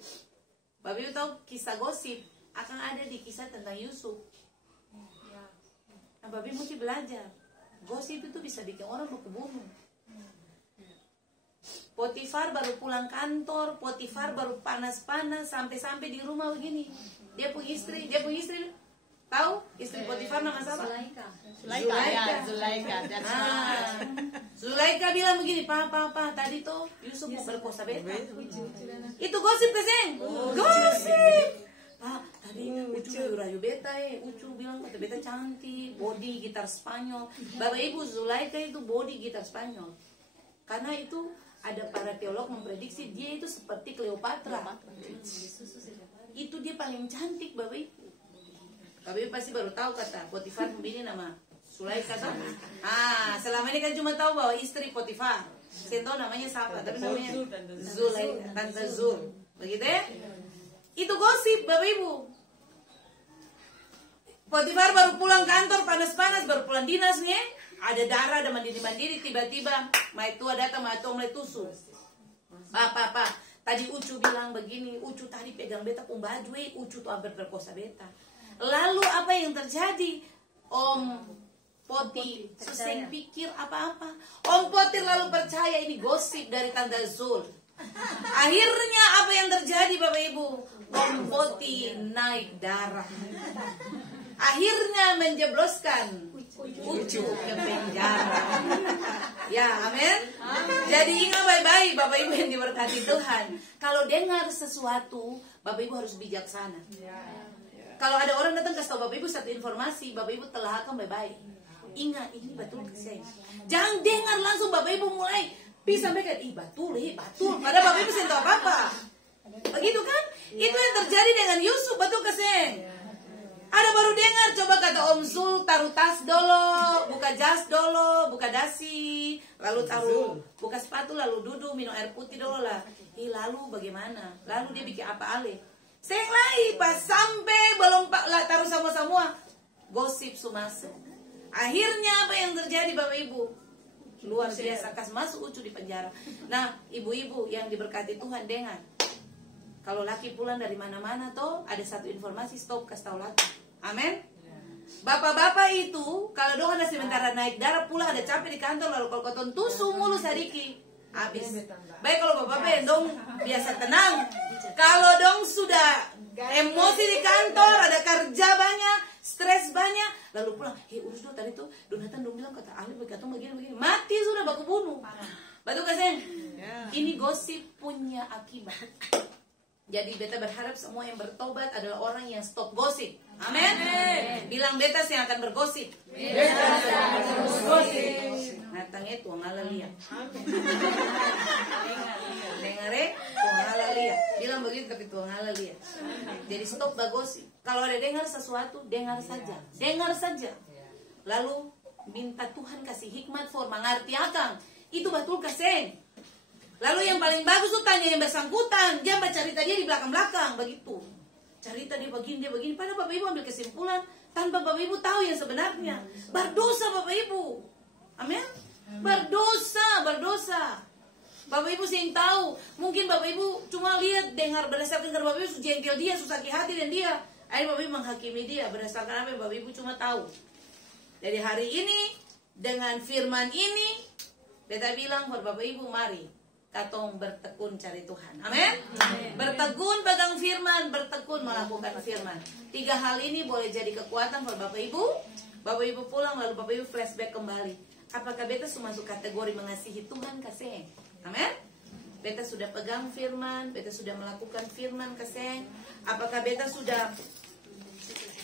Bapak Ibu tahu kisah gosip akan ada di kisah tentang Yusuf. Nah, Bapak Ibu mesti belajar. Gosip itu bisa bikin orang berkebunuh. Potifar baru pulang kantor, Potifar baru panas-panas sampai di rumah begini. Dia punya istri, tahu istri Potifar nama siapa? Zulaika. Zulaika bilang begini, Pak, tadi tuh Yusuf mau berkosa beta. Itu gosip keseng. Gosip. Pak, tadi Ucu rayu beta Ucu bilang kata beta cantik, body gitar Spanyol. Bapak Ibu, Zulaika itu body gitar Spanyol. Karena itu ada para teolog memprediksi dia itu seperti Cleopatra. Itu dia paling cantik Bapak Ibu. Bapak Ibu pasti baru tahu kata Potifar ini nama Zulaika kan? Selama ini kan cuma tahu bahwa istri Potifar. Saya tahu namanya siapa, tapi namanya Zulaika, Tante Zul. Begitu ya? Itu gosip Bapak Ibu. Potifar baru pulang kantor panas-panas, baru pulang dinas nih. Ada darah, ada mandiri-mandiri, tiba-tiba mai tua datang, mai tua mulai tusuk. Pak, tadi Ucu bilang begini, Ucu tadi pegang beta pun baju, Ucu tuh hampir berkosa beta. Lalu apa yang terjadi? Om Poti seseng pikir apa-apa. Om Poti lalu percaya ini gosip dari Tante Zul. Akhirnya apa yang terjadi Bapak Ibu? Om Poti naik darah. Akhirnya menjebloskan Ucu ke penjara. Ya, amin. Jadi ingat baik-baik Bapak Ibu yang diberkati Tuhan. Kalau dengar sesuatu, Bapak Ibu harus bijaksana. Kalau ada orang datang kasih tahu Bapak Ibu satu informasi, Bapak Ibu telahkan baik-baik. Ingat, ini betul keseng. Jangan dengar langsung Bapak Ibu mulai bisa sampaikan, betul. Padahal Bapak Ibu tidak tahu apa-apa. Begitu kan? Itu yang terjadi dengan Yusuf, betul keseng. Ada baru dengar, coba kata Om Zul, taruh tas dulu, buka jas dulu, buka dasi, lalu taruh, buka sepatu, lalu duduk, minum air putih dulu lah. Lalu bagaimana? Lalu dia bikin apa alih? Seng lagi, pas sampai belum taruh semua, gosip sumasuk. Akhirnya apa yang terjadi Bapak Ibu? Luar biasa, kas masuk Ucu di penjara. Nah, ibu-ibu yang diberkati Tuhan dengar. Kalau laki pulang dari mana-mana toh, ada satu informasi, stop, kasih tahu laki. Amin. Bapak-bapak itu kalau dong ada sementara naik darah pulang ada capek di kantor lalu kalau koton tusuk mulu sadiki habis. Baik kalau bapak-bapak dong biasa tenang. Kalau dong sudah emosi di kantor, ada kerja banyak, stres banyak, lalu pulang, urus dulu tadi tuh Donatan dong bilang kata ahli berkata begini, mati sudah baku bunuh. Betul kasih? Ini gosip punya akibat. Jadi beta berharap semua yang bertobat adalah orang yang stop gosip. Amin. Bilang beta yang akan bergosip. Natang itu ngalalia. Dengar tuang ngalalia. Bilang begitu tapi tuang ngalalia. Jadi stop bergosip. Kalau ada dengar sesuatu, dengar saja. Dengar saja. Lalu minta Tuhan kasih hikmat for mengerti akang. Itu betul kasih. Lalu yang paling bagus tuh tanya yang bersangkutan. Jangan cerita dia di belakang-belakang. Begitu. Cerita dia begini. Padahal Bapak Ibu ambil kesimpulan tanpa Bapak Ibu tahu yang sebenarnya. Berdosa Bapak Ibu. Amin. Berdosa. Bapak Ibu sih yang tahu. Mungkin Bapak Ibu cuma lihat, dengar berdasarkan karena Bapak Ibu jengkel dia, susah hati dan dia. Akhirnya Bapak Ibu menghakimi dia berdasarkan apa yang Bapak Ibu cuma tahu. Jadi hari ini dengan firman ini, beta bilang buat Bapak Ibu, mari katong bertekun cari Tuhan. Amin. Bertekun pegang firman, bertekun melakukan firman. 3 hal ini boleh jadi kekuatan buat Bapak Ibu. Bapak Ibu pulang lalu Bapak Ibu flashback kembali. Apakah beta masuk kategori mengasihi Tuhan kasih? Amin. Beta sudah pegang firman, beta sudah melakukan firman kasih. Apakah beta sudah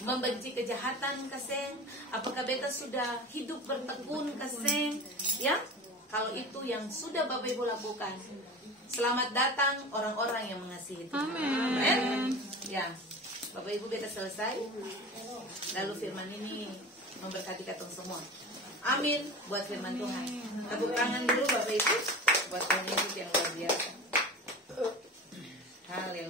membenci kejahatan kasih? Apakah beta sudah hidup bertekun kasih? Ya? Kalau itu yang sudah Bapak Ibu lakukan, selamat datang orang-orang yang mengasihi Tuhan. Amin. Ya, Bapak Ibu beta selesai. Lalu firman ini memberkati katong semua. Amin buat firman Tuhan. Tepuk tangan dulu Bapak Ibu buat pemimpin yang luar biasa. Haleluya.